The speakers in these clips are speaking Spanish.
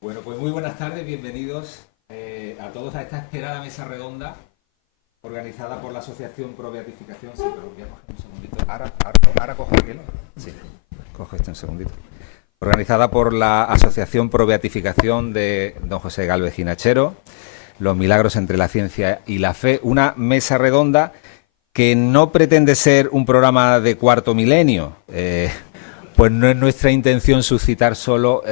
Bueno, pues muy buenas tardes, bienvenidos a todos a esta esperada mesa redonda organizada por la Asociación Pro Beatificación. Sí, pero voy a coger un segundito. Ahora cojo aquel. Sí, cojo este un segundito. Organizada por la Asociación Pro Beatificación de don José Gálvez Ginachero, Los milagros entre la ciencia y la fe. Una mesa redonda que no pretende ser un programa de cuarto milenio. Pues no es nuestra intención suscitar solo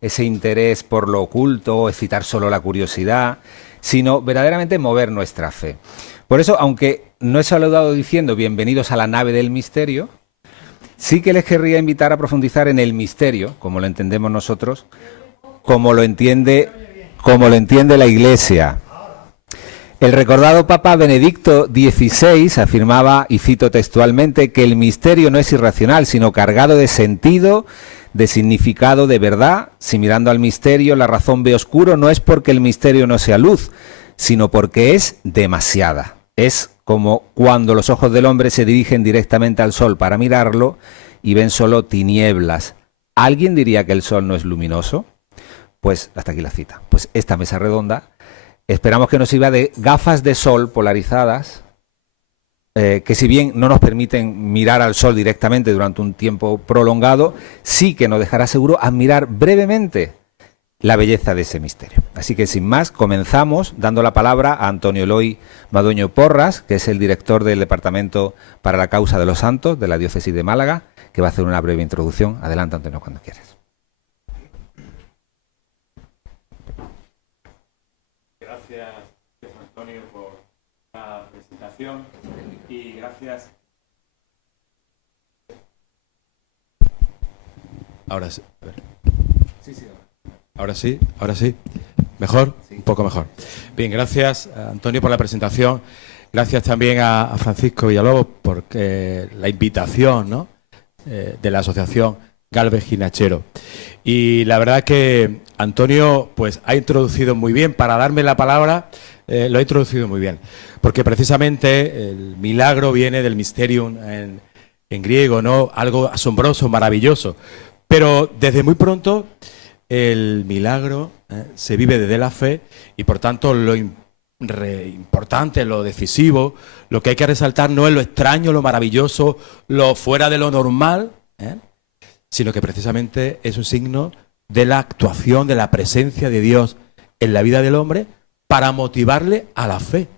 ese interés por lo oculto, excitar solo la curiosidad, sino verdaderamente mover nuestra fe. Por eso, aunque no he saludado diciendo bienvenidos a la nave del misterio, sí que les querría invitar a profundizar en el misterio, como lo entendemos nosotros, como lo entiende la Iglesia. El recordado Papa Benedicto XVI afirmaba, y cito textualmente, que el misterio no es irracional, sino cargado de sentido, de significado, de verdad. Si mirando al misterio la razón ve oscuro, no es porque el misterio no sea luz, sino porque es demasiada. Es como cuando los ojos del hombre se dirigen directamente al sol para mirarlo y ven solo tinieblas. ¿Alguien diría que el sol no es luminoso? Pues hasta aquí la cita. Pues esta mesa redonda esperamos que nos sirva de gafas de sol polarizadas, que si bien no nos permiten mirar al sol directamente durante un tiempo prolongado, sí que nos dejará seguro admirar brevemente la belleza de ese misterio. Así que sin más, comenzamos dando la palabra a Antonio Eloy Madueño Porras, que es el director del Departamento para la Causa de los Santos de la Diócesis de Málaga, que va a hacer una breve introducción. Adelante, Antonio, cuando quieras. Gracias, Antonio, por la presentación y gracias. Ahora sí. A ver. Ahora sí. ¿Mejor? Sí. Un poco mejor. Bien, gracias, Antonio, por la presentación. Gracias también a Francisco Villalobos por la invitación, ¿no? De la Asociación Gálvez Ginachero. Y la verdad que Antonio pues ha introducido muy bien, para darme la palabra, lo ha introducido muy bien. Porque precisamente el milagro viene del mysterium en griego, ¿no? Algo asombroso, maravilloso. Pero desde muy pronto el milagro se vive desde la fe y por tanto lo importante, lo decisivo, lo que hay que resaltar no es lo extraño, lo maravilloso, lo fuera de lo normal, sino que precisamente es un signo de la actuación, de la presencia de Dios en la vida del hombre para motivarle a la fe,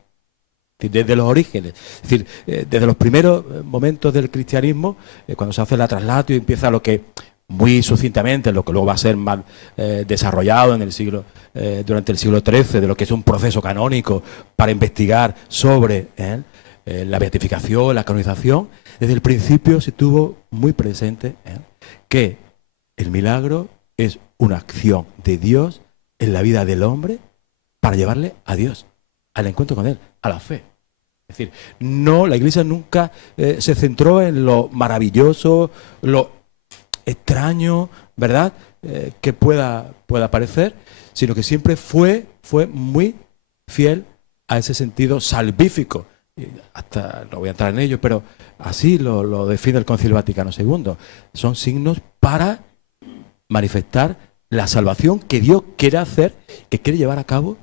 desde los orígenes. Es decir, desde los primeros momentos del cristianismo, cuando se hace la traslación y empieza lo que, muy sucintamente, lo que luego va a ser más desarrollado en el siglo, durante el siglo XIII, de lo que es un proceso canónico para investigar sobre la beatificación, la canonización, desde el principio se tuvo muy presente que el milagro es una acción de Dios en la vida del hombre para llevarle a Dios, al encuentro con Él, a la fe. Es decir, no, la Iglesia nunca se centró en lo maravilloso, lo extraño, ¿verdad?, que pueda parecer, sino que siempre fue muy fiel a ese sentido salvífico. Hasta no voy a entrar en ello, pero así lo define el Concilio Vaticano II. Son signos para manifestar la salvación que Dios quiere hacer, que quiere llevar a cabo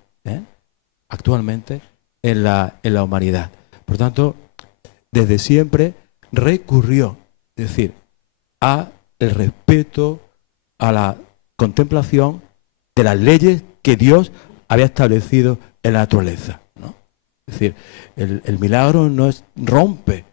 actualmente en la humanidad. Por tanto, desde siempre recurrió, es decir, a el respeto, a la contemplación de las leyes que Dios había establecido en la naturaleza, ¿no? Es decir, el milagro no rompe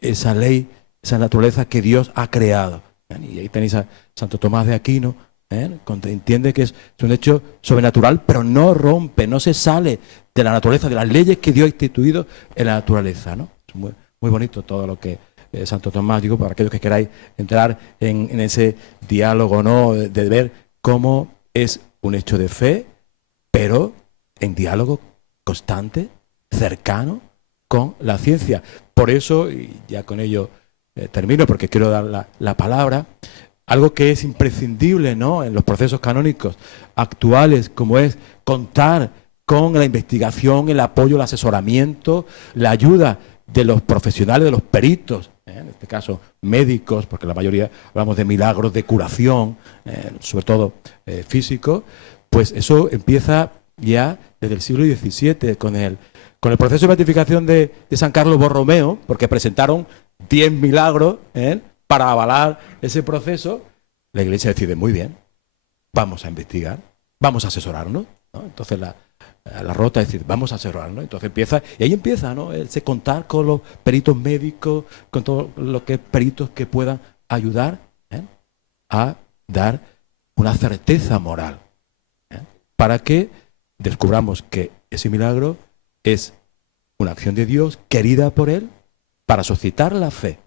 esa ley, esa naturaleza que Dios ha creado. Y ahí tenéis a Santo Tomás de Aquino, entiende que es un hecho sobrenatural, pero no rompe, no se sale de la naturaleza, de las leyes que Dios ha instituido en la naturaleza, ¿no? Es muy, muy bonito todo lo que Santo Tomás, digo, para aquellos que queráis entrar en ese diálogo, ¿no?, de ver cómo es un hecho de fe, pero en diálogo constante, cercano con la ciencia. Por eso, y ya con ello termino, porque quiero dar la palabra, algo que es imprescindible, ¿no?, en los procesos canónicos actuales, como es contar con la investigación, el apoyo, el asesoramiento, la ayuda de los profesionales, de los peritos en este caso médicos, porque la mayoría hablamos de milagros de curación, sobre todo físico, pues eso empieza ya desde el siglo XVII con el proceso de beatificación de San Carlos Borromeo, porque presentaron 10 milagros para avalar ese proceso. La Iglesia decide, muy bien, vamos a investigar, vamos a asesorarnos, ¿no? Entonces la Rota decide, vamos a asesorarnos. Entonces empieza, y ahí empieza, ¿no? Ese contar con los peritos médicos, con todo lo que peritos que puedan ayudar a dar una certeza moral, para que descubramos que ese milagro es una acción de Dios querida por Él para suscitar la fe,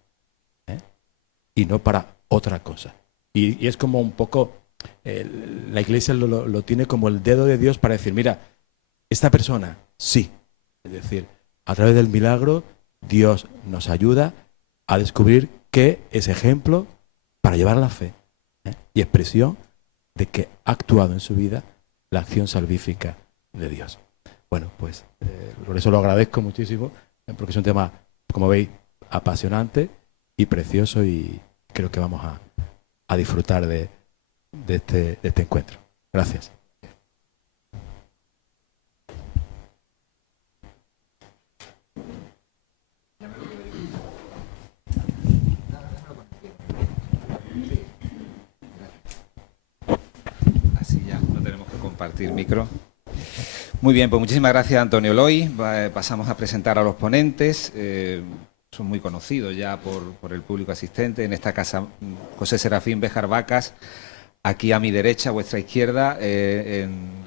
y no para otra cosa. Y es como un poco, la Iglesia lo tiene como el dedo de Dios para decir, mira, esta persona, sí. Es decir, a través del milagro, Dios nos ayuda a descubrir que es ejemplo para llevar la fe y expresión de que ha actuado en su vida la acción salvífica de Dios. Bueno, pues por eso lo agradezco muchísimo, porque es un tema, como veis, apasionante y precioso, y creo que vamos a disfrutar de este encuentro. Gracias. Así ya no tenemos que compartir micro. Muy bien, pues muchísimas gracias, Antonio Loy. Pasamos a presentar a los ponentes. Son muy conocidos ya por el público asistente. En esta casa, José Serafín Béjar Vacas, aquí a mi derecha, a vuestra izquierda,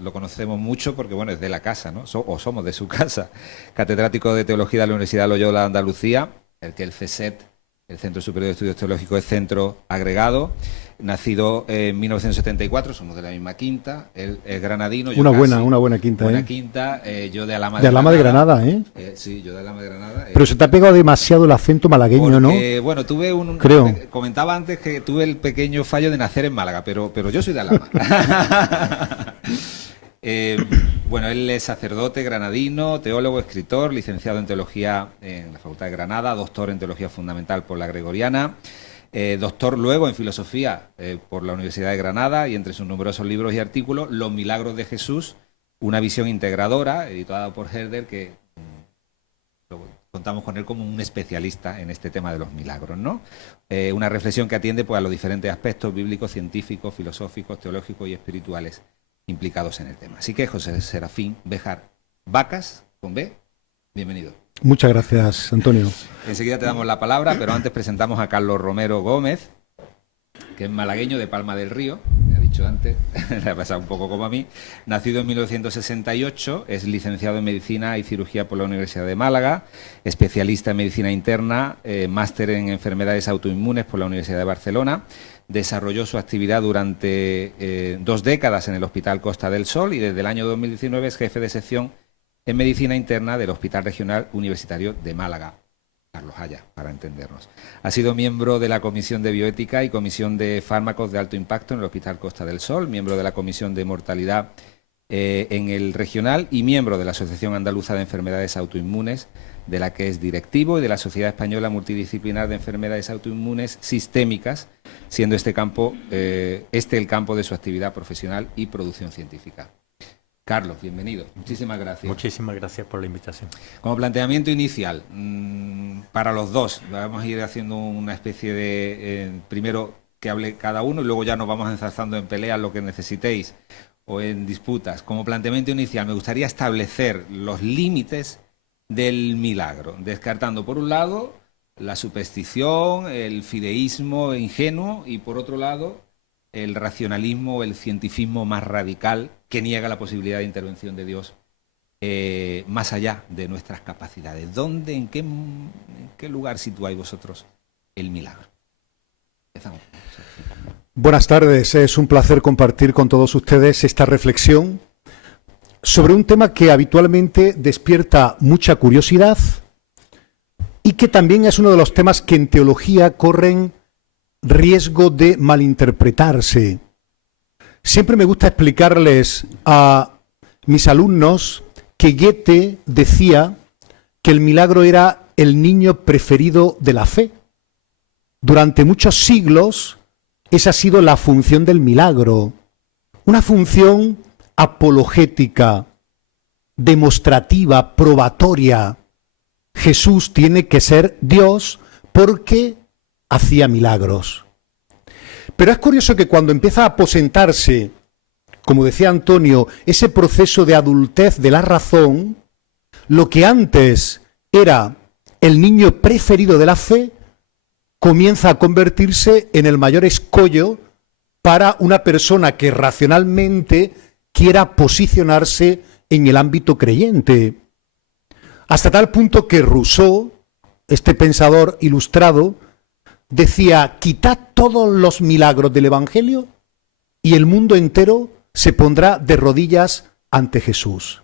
lo conocemos mucho porque, bueno, es de la casa, ¿no? O somos de su casa. Catedrático de Teología de la Universidad Loyola de Andalucía, el CESET, el Centro Superior de Estudios Teológicos, es centro agregado. Nacido en 1974, somos de la misma quinta. Él es granadino. Una buena quinta. Buena quinta, yo de Alhama de Granada. De Granada, ¿eh? Sí, yo de Alhama de Granada. Pero se te ha pegado demasiado el acento malagueño, porque, ¿no? Bueno, tuve Creo. Comentaba antes que tuve el pequeño fallo de nacer en Málaga, pero yo soy de Alhama. Bueno, él es sacerdote granadino, teólogo, escritor, licenciado en Teología en la Facultad de Granada, doctor en Teología Fundamental por la Gregoriana, doctor luego en Filosofía por la Universidad de Granada, y entre sus numerosos libros y artículos, Los Milagros de Jesús, una visión integradora, editada por Herder, que contamos con él como un especialista en este tema de los milagros, ¿no? Una reflexión que atiende, pues, a los diferentes aspectos bíblicos, científicos, filosóficos, teológicos y espirituales implicados en el tema. Así que José Serafín Béjar Vacas, con B, bienvenido. Muchas gracias, Antonio. Enseguida te damos la palabra, pero antes presentamos a Carlos Romero Gómez, que es malagueño de Palma del Río, me ha dicho antes, le ha pasado un poco como a mí. Nacido en 1968, es licenciado en Medicina y Cirugía por la Universidad de Málaga, especialista en Medicina Interna, máster en Enfermedades Autoinmunes por la Universidad de Barcelona. Desarrolló su actividad durante 2 décadas en el Hospital Costa del Sol y desde el año 2019 es jefe de sección en Medicina Interna del Hospital Regional Universitario de Málaga, Carlos Haya, para entendernos. Ha sido miembro de la Comisión de Bioética y Comisión de Fármacos de Alto Impacto en el Hospital Costa del Sol, miembro de la Comisión de Mortalidad en el Regional y miembro de la Asociación Andaluza de Enfermedades Autoinmunes, de la que es directivo, y de la Sociedad Española Multidisciplinar de Enfermedades Autoinmunes Sistémicas, siendo este el campo de su actividad profesional y producción científica. Carlos, bienvenido. Muchísimas gracias. Muchísimas gracias por la invitación. Como planteamiento inicial, para los dos, vamos a ir haciendo una especie de, primero que hable cada uno y luego ya nos vamos enzarzando en peleas, lo que necesitéis, o en disputas. Como planteamiento inicial, me gustaría establecer los límites del milagro, descartando por un lado la superstición, el fideísmo ingenuo, y por otro lado el racionalismo o el cientifismo más radical, que niega la posibilidad de intervención de Dios más allá de nuestras capacidades. ¿Dónde, en qué lugar situáis vosotros el milagro? Empezamos. Buenas tardes, es un placer compartir con todos ustedes esta reflexión sobre un tema que habitualmente despierta mucha curiosidad y que también es uno de los temas que en teología corren riesgo de malinterpretarse. Siempre me gusta explicarles a mis alumnos que Goethe decía que el milagro era el niño preferido de la fe, durante muchos siglos, esa ha sido la función del milagro, una función apologética, demostrativa, probatoria. Jesús tiene que ser Dios porque hacía milagros. Pero es curioso que cuando empieza a aposentarse, como decía Antonio, ese proceso de adultez de la razón, lo que antes era el niño preferido de la fe, comienza a convertirse en el mayor escollo para una persona que racionalmente quiera posicionarse en el ámbito creyente. Hasta tal punto que Rousseau, este pensador ilustrado, decía: quitad todos los milagros del Evangelio y el mundo entero se pondrá de rodillas ante Jesús.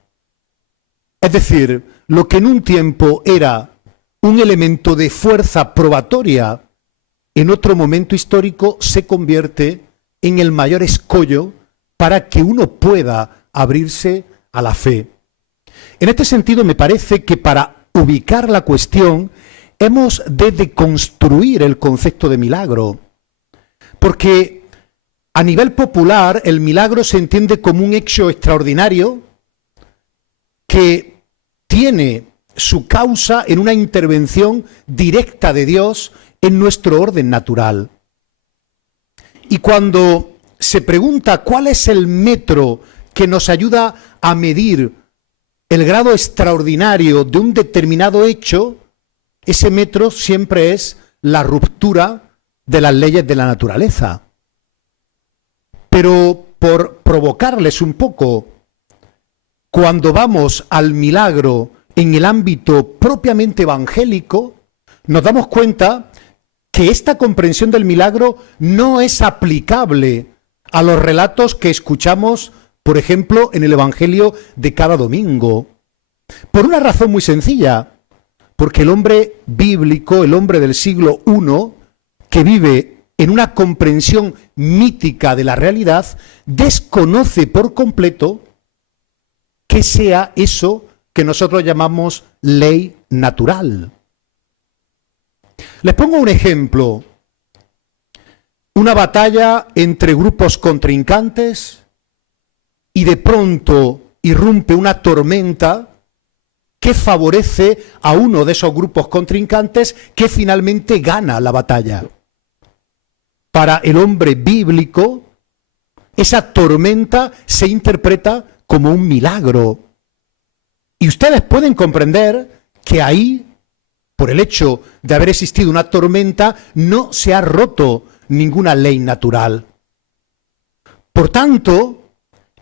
Es decir, lo que en un tiempo era un elemento de fuerza probatoria, en otro momento histórico se convierte en el mayor escollo para que uno pueda abrirse a la fe. En este sentido, me parece que para ubicar la cuestión hemos de deconstruir el concepto de milagro, porque a nivel popular el milagro se entiende como un hecho extraordinario que tiene su causa en una intervención directa de Dios en nuestro orden natural. Y cuando se pregunta cuál es el metro que nos ayuda a medir el grado extraordinario de un determinado hecho, ese metro siempre es la ruptura de las leyes de la naturaleza. Pero por provocarles un poco, cuando vamos al milagro en el ámbito propiamente evangélico, nos damos cuenta que esta comprensión del milagro no es aplicable a los relatos que escuchamos, por ejemplo, en el Evangelio de cada domingo. Por una razón muy sencilla, porque el hombre bíblico, el hombre del siglo I, que vive en una comprensión mítica de la realidad, desconoce por completo que sea eso que nosotros llamamos ley natural. Les pongo un ejemplo. Una batalla entre grupos contrincantes y de pronto irrumpe una tormenta que favorece a uno de esos grupos contrincantes que finalmente gana la batalla. Para el hombre bíblico, esa tormenta se interpreta como un milagro. Y ustedes pueden comprender que ahí, por el hecho de haber existido una tormenta, no se ha roto ninguna ley natural. Por tanto,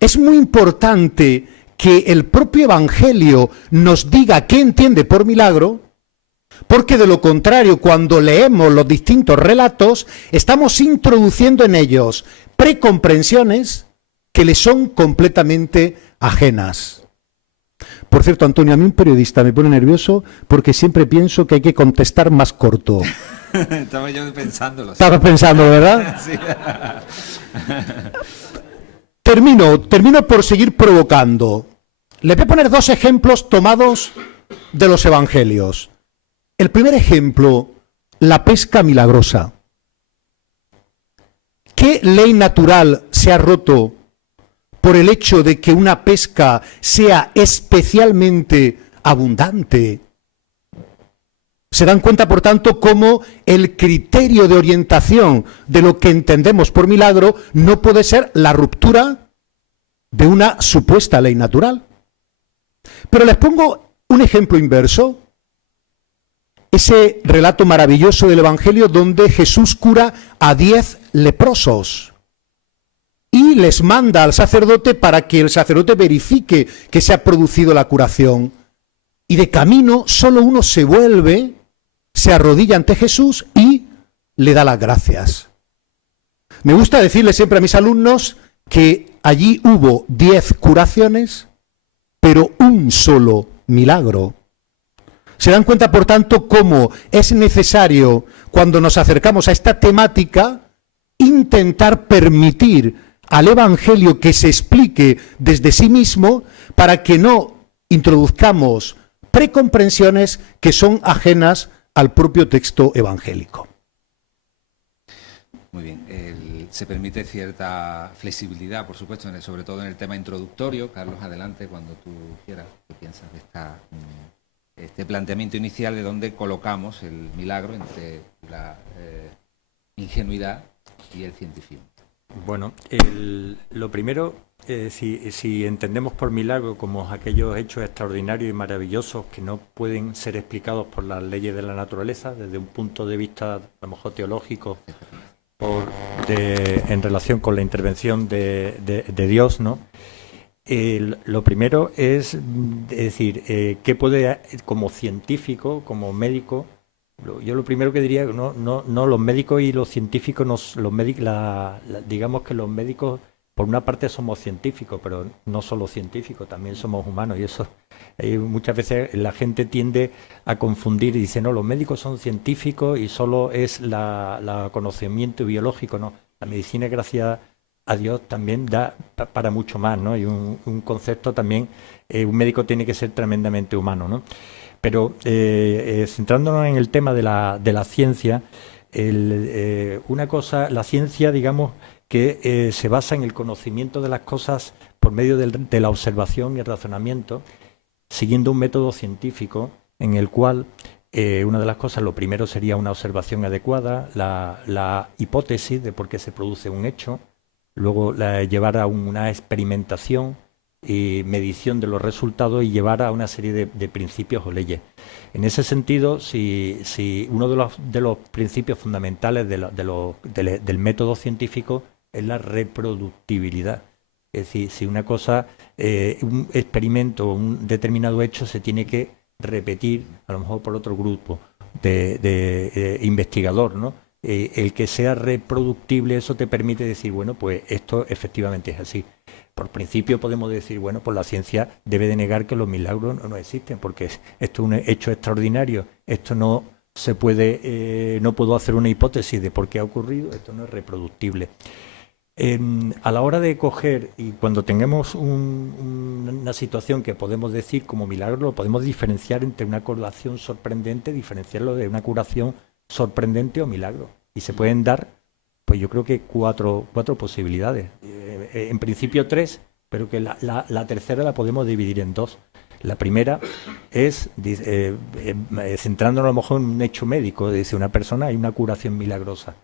es muy importante que el propio Evangelio nos diga qué entiende por milagro, porque de lo contrario, cuando leemos los distintos relatos, estamos introduciendo en ellos precomprensiones que le son completamente ajenas. Por cierto, Antonio, a mí un periodista me pone nervioso porque siempre pienso que hay que contestar más corto. Estaba yo pensándolo. Estabas pensando, ¿verdad? Sí. Termino por seguir provocando. Les voy a poner dos ejemplos tomados de los evangelios. El primer ejemplo, la pesca milagrosa. ¿Qué ley natural se ha roto por el hecho de que una pesca sea especialmente abundante? Se dan cuenta, por tanto, cómo el criterio de orientación de lo que entendemos por milagro no puede ser la ruptura de una supuesta ley natural. Pero les pongo un ejemplo inverso. Ese relato maravilloso del Evangelio donde Jesús cura a 10 leprosos y les manda al sacerdote para que el sacerdote verifique que se ha producido la curación. Y de camino solo uno se vuelve, se arrodilla ante Jesús y le da las gracias. Me gusta decirle siempre a mis alumnos que allí hubo 10 curaciones, pero un solo milagro. Se dan cuenta, por tanto, cómo es necesario, cuando nos acercamos a esta temática, intentar permitir al Evangelio que se explique desde sí mismo para que no introduzcamos precomprensiones que son ajenas al propio texto evangélico. Muy bien. Se permite cierta flexibilidad, por supuesto, sobre todo en el tema introductorio. Carlos, adelante cuando tú quieras. ¿Qué piensas de este planteamiento inicial de dónde colocamos el milagro entre la ingenuidad y el científico? Bueno, lo primero, si entendemos por milagro como aquellos hechos extraordinarios y maravillosos que no pueden ser explicados por las leyes de la naturaleza, desde un punto de vista a lo mejor teológico, en relación con la intervención de Dios, ¿no? Lo primero es decir, ¿qué puede, como científico, como médico? Yo lo primero que diría, no los médicos y los científicos, digamos que los médicos por una parte somos científicos, pero no solo científicos, también somos humanos, y eso muchas veces la gente tiende a confundir y dice, no, los médicos son científicos y solo es la conocimiento biológico, no. La medicina, gracias a Dios, también da para mucho más, ¿no? Y un concepto también, un médico tiene que ser tremendamente humano, ¿no? Pero centrándonos en el tema de la ciencia, una cosa, la ciencia, digamos, que se basa en el conocimiento de las cosas por medio de la observación y el razonamiento, siguiendo un método científico en el cual una de las cosas, lo primero sería una observación adecuada, la hipótesis de por qué se produce un hecho, luego llevar a una experimentación y medición de los resultados y llevar a una serie de principios o leyes. En ese sentido, si uno de los principios fundamentales del método científico es la reproductibilidad. Es decir, si una cosa, un experimento, un determinado hecho se tiene que repetir, a lo mejor por otro grupo de investigador, ¿no? El que sea reproductible, eso te permite decir, bueno, pues esto efectivamente es así. Por principio podemos decir, bueno, pues la ciencia debe de negar que los milagros no existen, porque esto es un hecho extraordinario, esto no se puede, no puedo hacer una hipótesis de por qué ha ocurrido, esto no es reproductible. A la hora de coger, y cuando tengamos una situación que podemos decir como milagro, lo podemos diferenciar entre una curación sorprendente, diferenciarlo de una curación sorprendente o milagro. Y se pueden dar, pues yo creo que cuatro posibilidades. En principio 3, pero que la tercera la podemos dividir en 2. La primera es, centrándonos a lo mejor en un hecho médico, dice una persona, hay una curación milagrosa.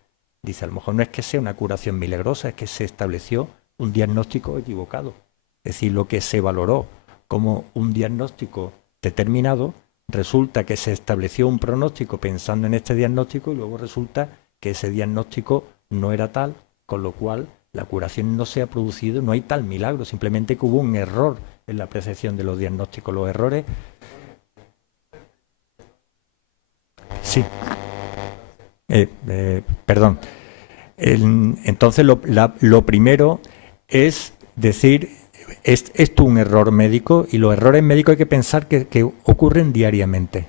Dice, a lo mejor no es que sea una curación milagrosa, es que se estableció un diagnóstico equivocado. Es decir, lo que se valoró como un diagnóstico determinado, resulta que se estableció un pronóstico pensando en este diagnóstico y luego resulta que ese diagnóstico no era tal, con lo cual la curación no se ha producido, no hay tal milagro, simplemente que hubo un error en la apreciación de los diagnósticos. Los errores... Sí. Perdón. Entonces, lo primero es decir, ¿es esto un error médico? Y los errores médicos hay que pensar que ocurren diariamente.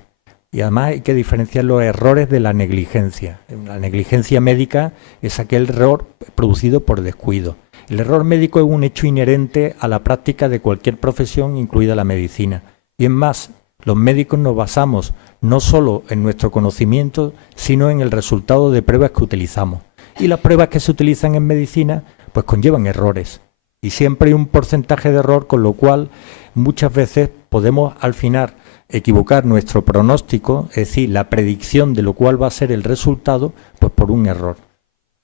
Y además hay que diferenciar los errores de la negligencia. La negligencia médica es aquel error producido por descuido. El error médico es un hecho inherente a la práctica de cualquier profesión, incluida la medicina. Y es más, los médicos nos basamos no solo en nuestro conocimiento, sino en el resultado de pruebas que utilizamos. Y las pruebas que se utilizan en medicina, pues conllevan errores. Y siempre hay un porcentaje de error, con lo cual muchas veces podemos al final equivocar nuestro pronóstico, es decir, la predicción de lo cual va a ser el resultado, pues por un error.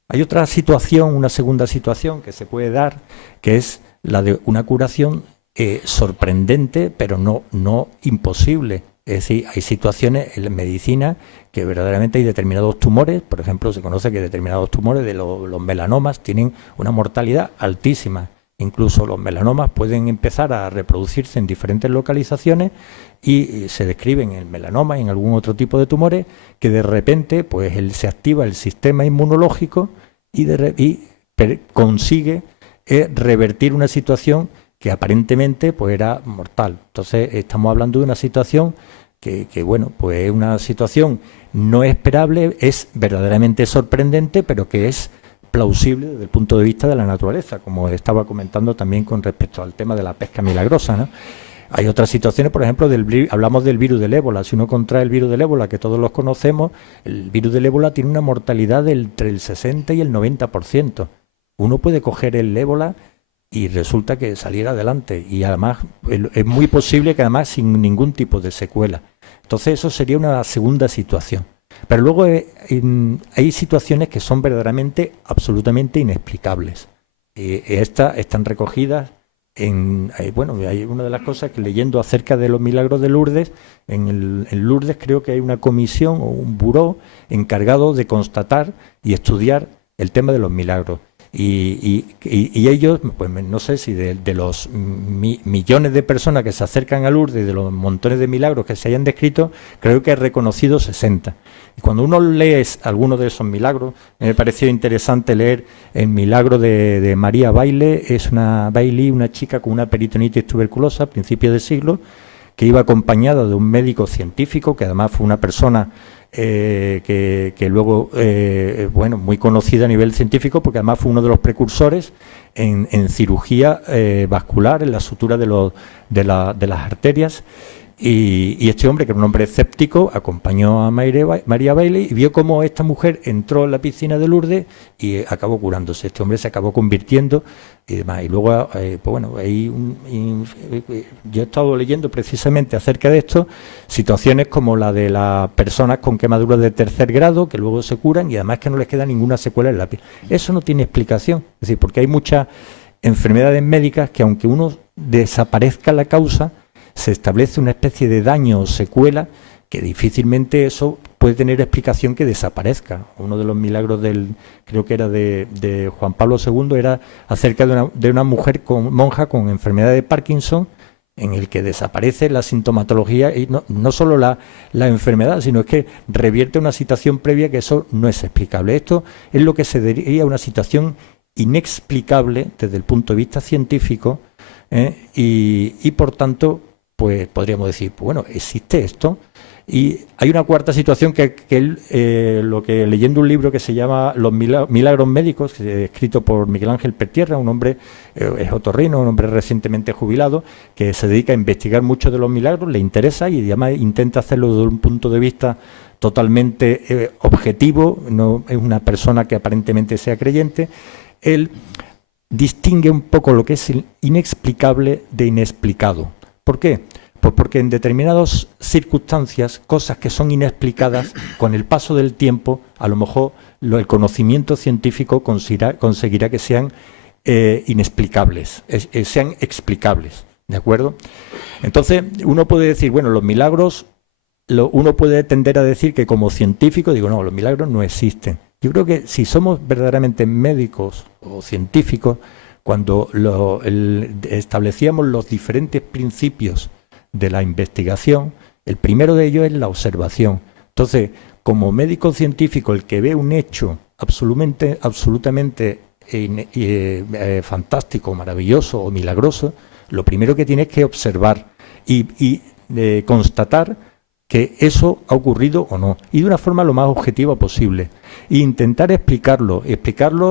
Hay otra situación, una segunda situación que se puede dar, que es la de una curación sorprendente, pero no imposible. Es decir, hay situaciones en la medicina que verdaderamente hay determinados tumores, por ejemplo, se conoce que determinados tumores de los melanomas tienen una mortalidad altísima. Incluso los melanomas pueden empezar a reproducirse en diferentes localizaciones y se describen en el melanoma y en algún otro tipo de tumores que de repente pues se activa el sistema inmunológico y consigue revertir una situación que aparentemente pues era mortal. Entonces estamos hablando de una situación que bueno, pues es una situación no esperable, es verdaderamente sorprendente, pero que es plausible desde el punto de vista de la naturaleza, como estaba comentando también con respecto al tema de la pesca milagrosa, ¿no? Hay otras situaciones, por ejemplo, hablamos del virus del ébola. Si uno contrae el virus del ébola, que todos los conocemos, el virus del ébola tiene una mortalidad entre el 60 y el 90%. Uno puede coger el ébola y resulta que saliera adelante. Y además es muy posible que además sin ningún tipo de secuela. Entonces eso sería una segunda situación. Pero luego hay situaciones que son verdaderamente, absolutamente inexplicables. Estas están recogidas bueno, hay una de las cosas que leyendo acerca de los milagros de Lourdes, en Lourdes creo que hay una comisión o un buró encargado de constatar y estudiar el tema de los milagros. Y ellos, pues no sé si de los millones de personas que se acercan a Lourdes y de los montones de milagros que se hayan descrito, creo que he reconocido 60. Y cuando uno lee algunos de esos milagros, me pareció interesante leer el milagro de María Bailey, una chica con una peritonitis tuberculosa a principios del siglo, que iba acompañada de un médico científico, que además fue una persona que luego, bueno, muy conocida a nivel científico, porque además fue uno de los precursores en cirugía vascular, en la sutura de las arterias. Y este hombre, que era un hombre escéptico, acompañó a María Bailey y vio cómo esta mujer entró en la piscina de Lourdes y acabó curándose. Este hombre se acabó convirtiendo y demás. Y luego, pues bueno, yo he estado leyendo precisamente acerca de esto, situaciones como la de las personas con quemaduras de tercer grado, que luego se curan y además que no les queda ninguna secuela en la piel. Eso no tiene explicación. Es decir, porque hay muchas enfermedades médicas que aunque uno desaparezca la causa, se establece una especie de daño o secuela que difícilmente eso puede tener explicación que desaparezca. Uno de los milagros creo que era de Juan Pablo II, era acerca de una mujer monja con enfermedad de Parkinson, en el que desaparece la sintomatología y no solo la enfermedad, sino es que revierte una situación previa que eso no es explicable. Esto es lo que se diría una situación inexplicable desde el punto de vista científico, y por tanto, pues podríamos decir, pues bueno, existe esto. Y hay una cuarta situación que leyendo un libro que se llama Los milagros médicos, escrito por Miguel Ángel Pertierra, un hombre, es otorrino, un hombre recientemente jubilado, que se dedica a investigar mucho de los milagros, le interesa y además intenta hacerlo desde un punto de vista totalmente objetivo, no es una persona que aparentemente sea creyente. Él distingue un poco lo que es inexplicable de inexplicado. ¿Por qué? Pues porque en determinadas circunstancias, cosas que son inexplicadas, con el paso del tiempo, a lo mejor el conocimiento científico conseguirá que sean inexplicables, sean explicables, ¿de acuerdo? Entonces, uno puede decir, bueno, los milagros, uno puede tender a decir que como científico, digo, no, los milagros no existen. Yo creo que si somos verdaderamente médicos o científicos, cuando establecíamos los diferentes principios de la investigación, el primero de ellos es la observación. Entonces, como médico científico, el que ve un hecho absolutamente fantástico, maravilloso o milagroso, lo primero que tiene es que observar y constatar que eso ha ocurrido o no, y de una forma lo más objetiva posible. E intentar explicarlo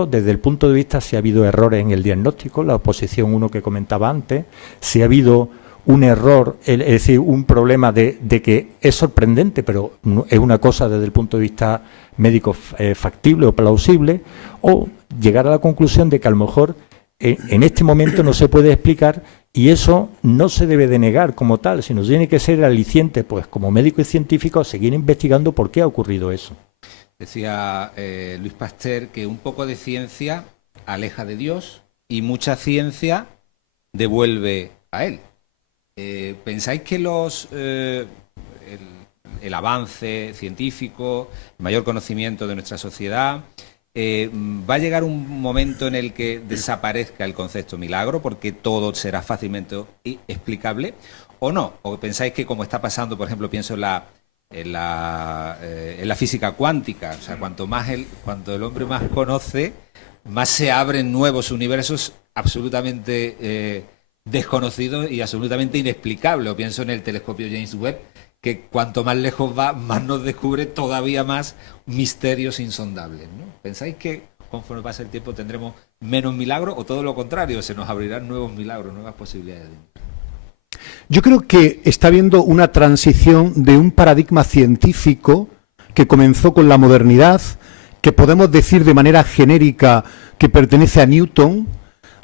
desde el punto de vista si ha habido errores en el diagnóstico, la oposición 1 que comentaba antes, si ha habido un error, es decir, un problema de que es sorprendente, pero es una cosa desde el punto de vista médico factible o plausible, o llegar a la conclusión de que a lo mejor en este momento no se puede explicar y eso no se debe de negar como tal, sino tiene que ser el aliciente, pues como médico y científico, a seguir investigando por qué ha ocurrido eso. Decía Luis Pasteur que un poco de ciencia aleja de Dios y mucha ciencia devuelve a Él. ¿Pensáis que el avance científico, el mayor conocimiento de nuestra sociedad, va a llegar un momento en el que desaparezca el concepto milagro porque todo será fácilmente explicable o no? ¿O pensáis que como está pasando, por ejemplo, pienso en la física cuántica, o sea, cuanto el hombre más conoce, más se abren nuevos universos absolutamente desconocidos y absolutamente inexplicables? O pienso en el telescopio James Webb, que cuanto más lejos va, más nos descubre todavía más misterios insondables, ¿no? ¿Pensáis que conforme pase el tiempo tendremos menos milagros o todo lo contrario, se nos abrirán nuevos milagros, nuevas posibilidades? Yo creo que está habiendo una transición de un paradigma científico que comenzó con la modernidad, que podemos decir de manera genérica que pertenece a Newton,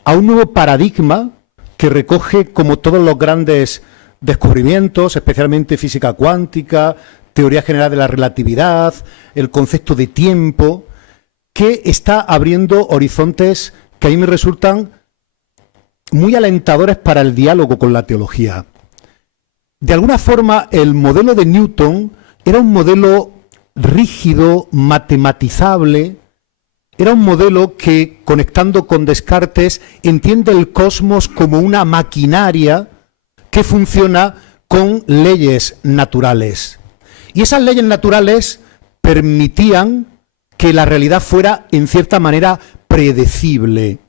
a un nuevo paradigma que recoge como todos los grandes descubrimientos, especialmente física cuántica, teoría general de la relatividad, el concepto de tiempo, que está abriendo horizontes que a mí me resultan muy alentadores para el diálogo con la teología. De alguna forma, el modelo de Newton era un modelo rígido, matematizable, era un modelo que, conectando con Descartes, entiende el cosmos como una maquinaria que funciona con leyes naturales. Y esas leyes naturales permitían que la realidad fuera, en cierta manera, predecible.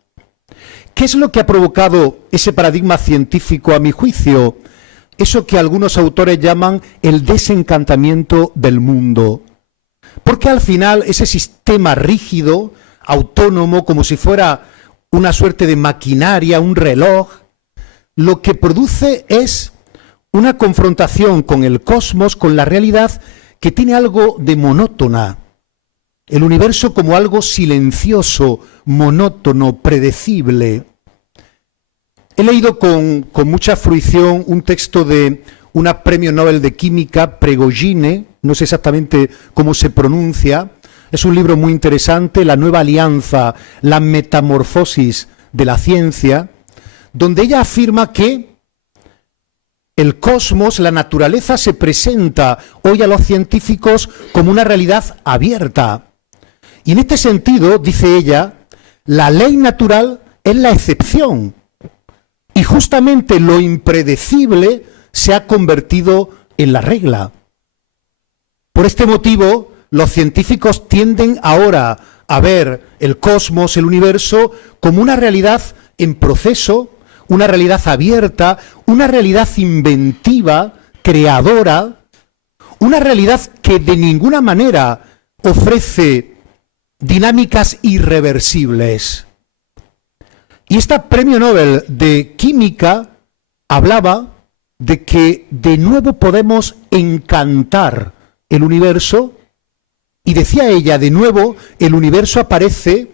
¿Qué es lo que ha provocado ese paradigma científico, a mi juicio? Eso que algunos autores llaman el desencantamiento del mundo. Porque al final ese sistema rígido, autónomo, como si fuera una suerte de maquinaria, un reloj, lo que produce es una confrontación con el cosmos, con la realidad, que tiene algo de monótona. El universo como algo silencioso, monótono, predecible. He leído con mucha fruición un texto de una premio Nobel de Química, Prigogine, no sé exactamente cómo se pronuncia, es un libro muy interesante, La nueva alianza, la metamorfosis de la ciencia, donde ella afirma que el cosmos, la naturaleza, se presenta hoy a los científicos como una realidad abierta. Y en este sentido, dice ella, la ley natural es la excepción. Y justamente lo impredecible se ha convertido en la regla. Por este motivo, los científicos tienden ahora a ver el cosmos, el universo, como una realidad en proceso, una realidad abierta, una realidad inventiva, creadora, una realidad que de ninguna manera ofrece dinámicas irreversibles. Y esta premio Nobel de Química hablaba de que de nuevo podemos encantar el universo, y decía ella, de nuevo, el universo aparece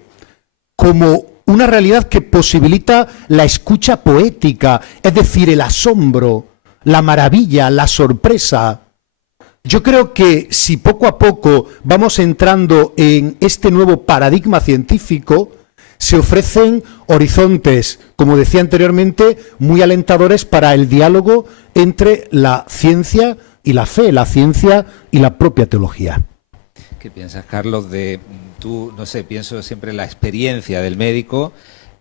como una realidad que posibilita la escucha poética, es decir, el asombro, la maravilla, la sorpresa. Yo creo que si poco a poco vamos entrando en este nuevo paradigma científico, se ofrecen horizontes, como decía anteriormente, muy alentadores para el diálogo entre la ciencia y la fe, la ciencia y la propia teología. ¿Qué piensas, Carlos, de tú, no sé, pienso siempre en la experiencia del médico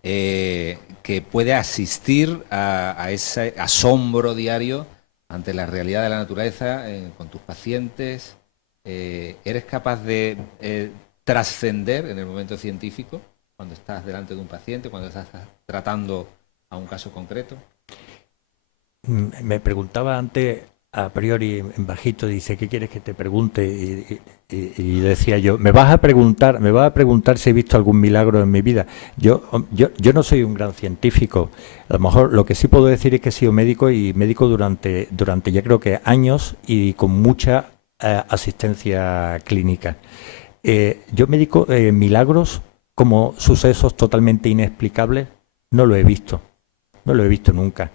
que puede asistir a ese asombro diario ante la realidad de la naturaleza con tus pacientes? ¿Eres capaz de trascender en el momento científico cuando estás delante de un paciente, cuando estás tratando a un caso concreto? Me preguntaba antes, a priori, en bajito, dice, ¿qué quieres que te pregunte? Y decía yo, me vas a preguntar si he visto algún milagro en mi vida. Yo no soy un gran científico. A lo mejor lo que sí puedo decir es que he sido médico, y médico durante ya creo que años, y con mucha asistencia clínica. Yo médico, milagros como sucesos totalmente inexplicables, no lo he visto nunca.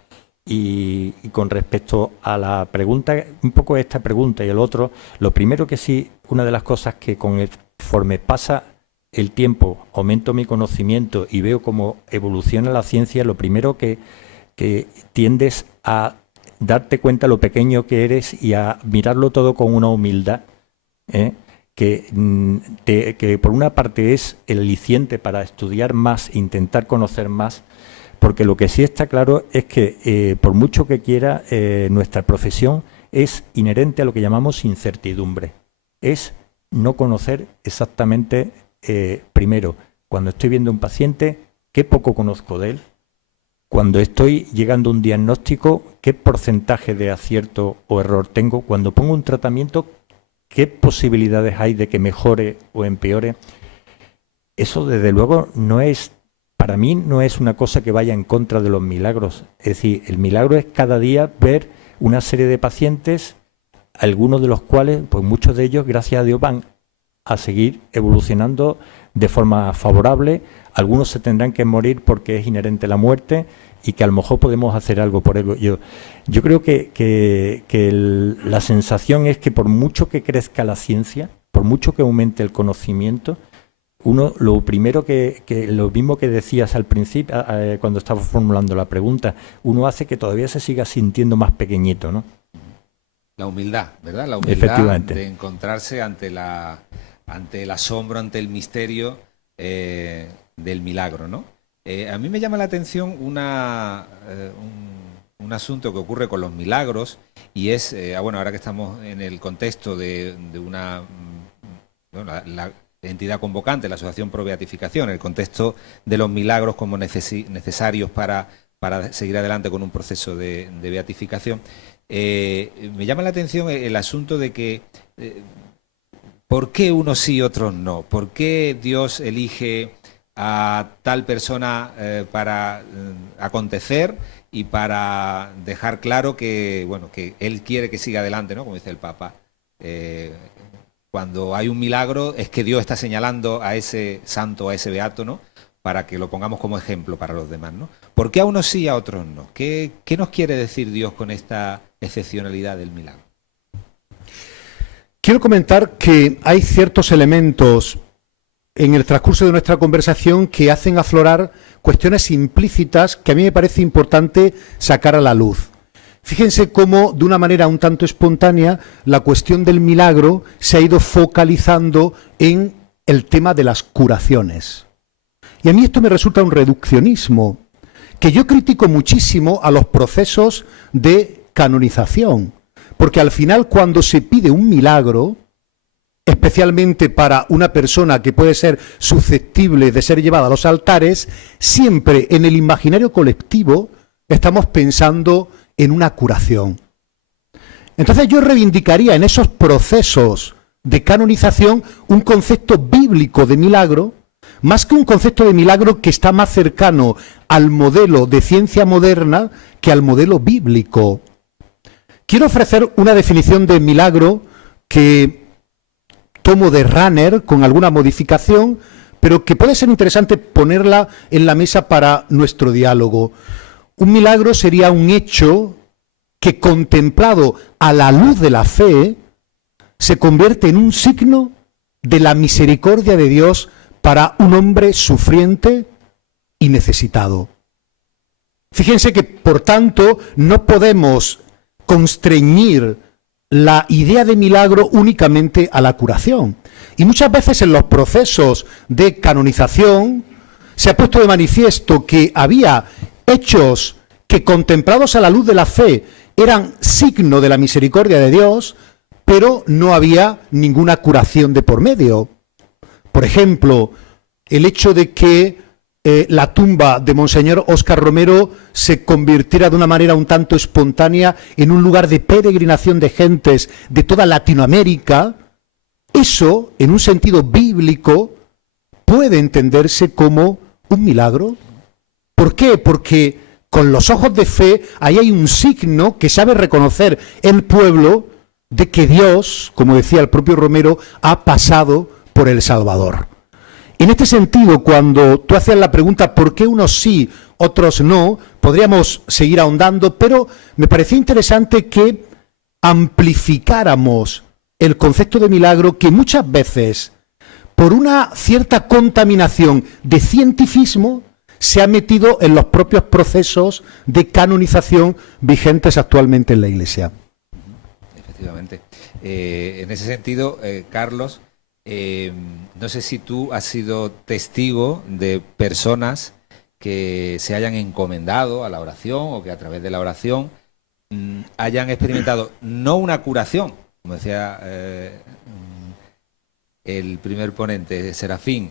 Y con respecto a la pregunta, un poco esta pregunta y el otro, lo primero que sí, una de las cosas que conforme pasa el tiempo, aumento mi conocimiento y veo cómo evoluciona la ciencia, lo primero que tiendes a darte cuenta lo pequeño que eres y a mirarlo todo con una humildad, que por una parte es el aliciente para estudiar más, intentar conocer más. Porque lo que sí está claro es que, por mucho que quiera, nuestra profesión es inherente a lo que llamamos incertidumbre. Es no conocer exactamente, primero, cuando estoy viendo a un paciente, qué poco conozco de él. Cuando estoy llegando a un diagnóstico, qué porcentaje de acierto o error tengo. Cuando pongo un tratamiento, qué posibilidades hay de que mejore o empeore. Eso, desde luego, no es para mí no es una cosa que vaya en contra de los milagros. Es decir, el milagro es cada día ver una serie de pacientes, algunos de los cuales, pues muchos de ellos, gracias a Dios, van a seguir evolucionando de forma favorable. Algunos se tendrán que morir porque es inherente la muerte y que a lo mejor podemos hacer algo por ello. Yo creo que la sensación es que por mucho que crezca la ciencia, por mucho que aumente el conocimiento, uno, lo primero lo mismo que decías al principio, cuando estaba formulando la pregunta, uno hace que todavía se siga sintiendo más pequeñito, ¿no? La humildad, ¿verdad? La humildad Efectivamente. de encontrarse ante el asombro, ante el misterio del milagro, ¿no? A mí me llama la atención un asunto que ocurre con los milagros y es, bueno, ahora que estamos en el contexto de una, bueno, la entidad convocante, la Asociación Pro Beatificación, en el contexto de los milagros como necesarios para seguir adelante con un proceso de beatificación, me llama la atención el asunto de que ¿por qué unos sí y otros no? ¿Por qué Dios elige a tal persona para acontecer y para dejar claro que, bueno, que Él quiere que siga adelante, ¿no? Como dice el Papa. Cuando hay un milagro es que Dios está señalando a ese santo, a ese beato, ¿no? Para que lo pongamos como ejemplo para los demás, ¿no? ¿Por qué a unos sí y a otros no? ¿Qué nos quiere decir Dios con esta excepcionalidad del milagro? Quiero comentar que hay ciertos elementos en el transcurso de nuestra conversación que hacen aflorar cuestiones implícitas que a mí me parece importante sacar a la luz. Fíjense cómo, de una manera un tanto espontánea, la cuestión del milagro se ha ido focalizando en el tema de las curaciones. Y a mí esto me resulta un reduccionismo, que yo critico muchísimo a los procesos de canonización, porque al final cuando se pide un milagro, especialmente para una persona que puede ser susceptible de ser llevada a los altares, siempre en el imaginario colectivo estamos pensando en una curación. Entonces yo reivindicaría en esos procesos de canonización un concepto bíblico de milagro, más que un concepto de milagro que está más cercano al modelo de ciencia moderna que al modelo bíblico. Quiero ofrecer una definición de milagro que tomo de Runner con alguna modificación, pero que puede ser interesante ponerla en la mesa para nuestro diálogo. Un milagro sería un hecho que, contemplado a la luz de la fe, se convierte en un signo de la misericordia de Dios para un hombre sufriente y necesitado. Fíjense que, por tanto, no podemos constreñir la idea de milagro únicamente a la curación. Y muchas veces en los procesos de canonización se ha puesto de manifiesto que había hechos que, contemplados a la luz de la fe, eran signo de la misericordia de Dios, pero no había ninguna curación de por medio. Por ejemplo, el hecho de que la tumba de Monseñor Óscar Romero se convirtiera de una manera un tanto espontánea en un lugar de peregrinación de gentes de toda Latinoamérica, eso, en un sentido bíblico, puede entenderse como un milagro. ¿Por qué? Porque con los ojos de fe ahí hay un signo que sabe reconocer el pueblo de que Dios, como decía el propio Romero, ha pasado por el Salvador. En este sentido, cuando tú hacías la pregunta ¿por qué unos sí, otros no?, podríamos seguir ahondando, pero me parecía interesante que amplificáramos el concepto de milagro que muchas veces, por una cierta contaminación de cientificismo, se ha metido en los propios procesos de canonización vigentes actualmente en la Iglesia. Efectivamente. En ese sentido, Carlos, no sé si tú has sido testigo de personas que se hayan encomendado a la oración o que a través de la oración hayan experimentado no una curación, como decía el primer ponente, Serafín,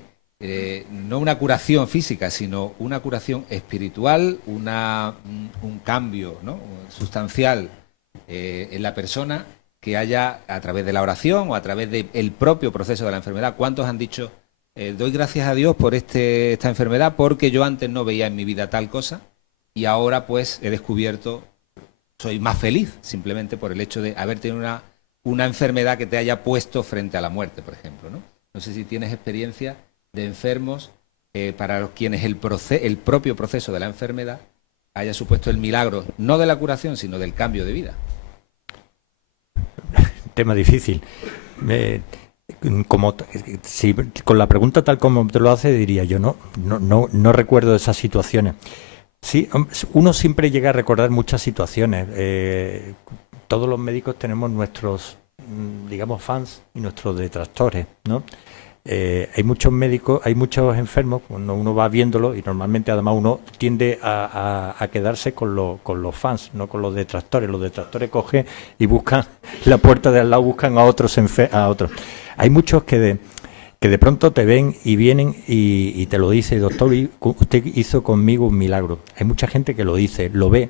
no una curación física, sino una curación espiritual, un cambio, ¿no?, sustancial en la persona, que haya, a través de la oración o a través del propio proceso de la enfermedad. ¿Cuántos han dicho, doy gracias a Dios por esta enfermedad, porque yo antes no veía en mi vida tal cosa y ahora pues he descubierto, soy más feliz simplemente por el hecho de haber tenido una enfermedad que te haya puesto frente a la muerte, por ejemplo, ¿no? No sé si tienes experiencia de enfermos para los quienes el propio proceso de la enfermedad haya supuesto el milagro, no de la curación, sino del cambio de vida. Tema difícil. Si con la pregunta tal como te lo hace, diría yo, no recuerdo esas situaciones. Sí, uno siempre llega a recordar muchas situaciones. Todos los médicos tenemos nuestros, digamos, fans y nuestros detractores, ¿no? Hay muchos médicos, hay muchos enfermos, cuando uno va viéndolo, y normalmente además uno tiende a quedarse con los fans, no con los detractores. Los detractores cogen y buscan la puerta de al lado, buscan a otros. Hay muchos que de pronto te ven y vienen y te lo dice: doctor, usted hizo conmigo un milagro. Hay mucha gente que lo dice, lo ve.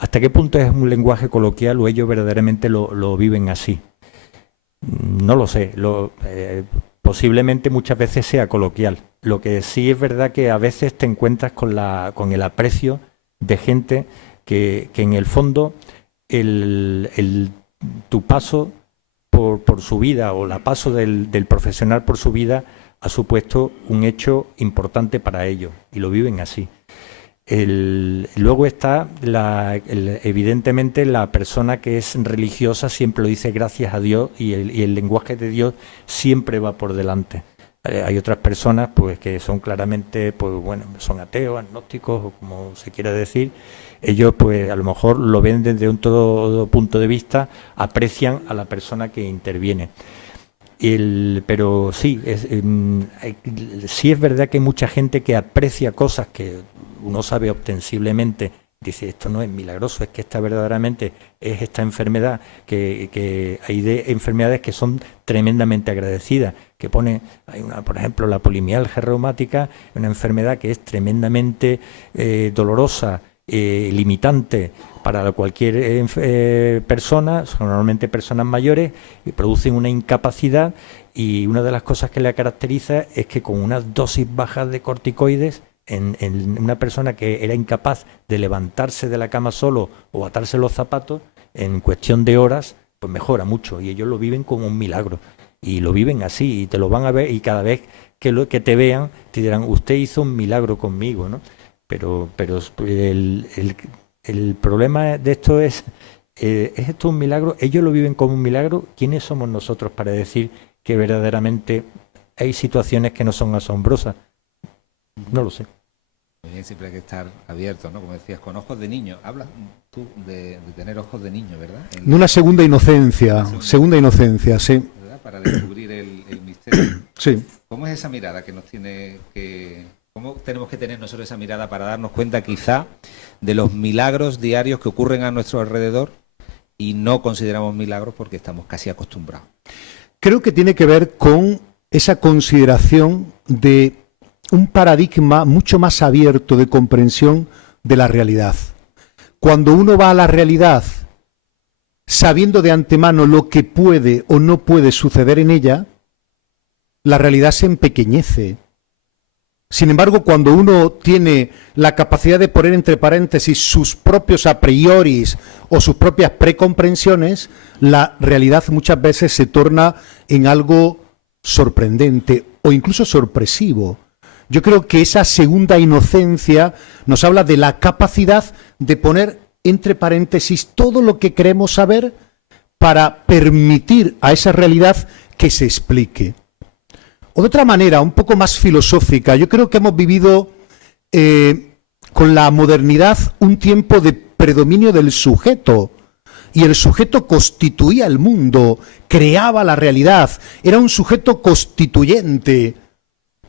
¿Hasta qué punto es un lenguaje coloquial o ellos verdaderamente lo viven así? No lo sé. Posiblemente muchas veces sea coloquial. Lo que sí es verdad que a veces te encuentras con el aprecio de gente que en el fondo tu paso por su vida, o la paso del profesional por su vida, ha supuesto un hecho importante para ellos y lo viven así. Luego está evidentemente la persona que es religiosa, siempre lo dice gracias a Dios, y el lenguaje de Dios siempre va por delante. Hay otras personas pues que son claramente, pues bueno, son ateos, agnósticos, o como se quiera decir. Ellos pues a lo mejor lo ven desde un todo punto de vista, aprecian a la persona que interviene. Pero sí, sí es verdad que hay mucha gente que aprecia cosas que uno sabe ostensiblemente, dice: esto no es milagroso, es que esta verdaderamente es esta enfermedad, que hay enfermedades que son tremendamente agradecidas, que hay una, por ejemplo, la polimialgia reumática, una enfermedad que es tremendamente dolorosa, limitante para cualquier persona, son normalmente personas mayores, y producen una incapacidad, y una de las cosas que la caracteriza es que con unas dosis bajas de corticoides, en una persona que era incapaz de levantarse de la cama solo o atarse los zapatos, en cuestión de horas, pues mejora mucho, y ellos lo viven como un milagro, y lo viven así, y te lo van a ver, y cada vez que te vean, te dirán: usted hizo un milagro conmigo, ¿no? Pero el problema de esto ¿es esto un milagro? Ellos lo viven como un milagro. ¿Quiénes somos nosotros para decir que verdaderamente hay situaciones que no son asombrosas? No lo sé. Muy bien, siempre hay que estar abierto, ¿no? Como decías, con ojos de niño. Hablas tú de tener ojos de niño, ¿verdad? En una segunda inocencia, sí. ¿Verdad? Para descubrir el misterio. Sí. ¿Cómo es esa mirada que nos tiene cómo tenemos que tener nosotros esa mirada para darnos cuenta quizá de los milagros diarios que ocurren a nuestro alrededor y no consideramos milagros porque estamos casi acostumbrados? Creo que tiene que ver con esa consideración de un paradigma mucho más abierto de comprensión de la realidad. Cuando uno va a la realidad sabiendo de antemano lo que puede o no puede suceder en ella, la realidad se empequeñece. Sin embargo, cuando uno tiene la capacidad de poner entre paréntesis sus propios a prioris o sus propias precomprensiones, la realidad muchas veces se torna en algo sorprendente o incluso sorpresivo. Yo creo que esa segunda inocencia nos habla de la capacidad de poner entre paréntesis todo lo que queremos saber para permitir a esa realidad que se explique. O de otra manera, un poco más filosófica, yo creo que hemos vivido con la modernidad un tiempo de predominio del sujeto, y el sujeto constituía el mundo, creaba la realidad, era un sujeto constituyente.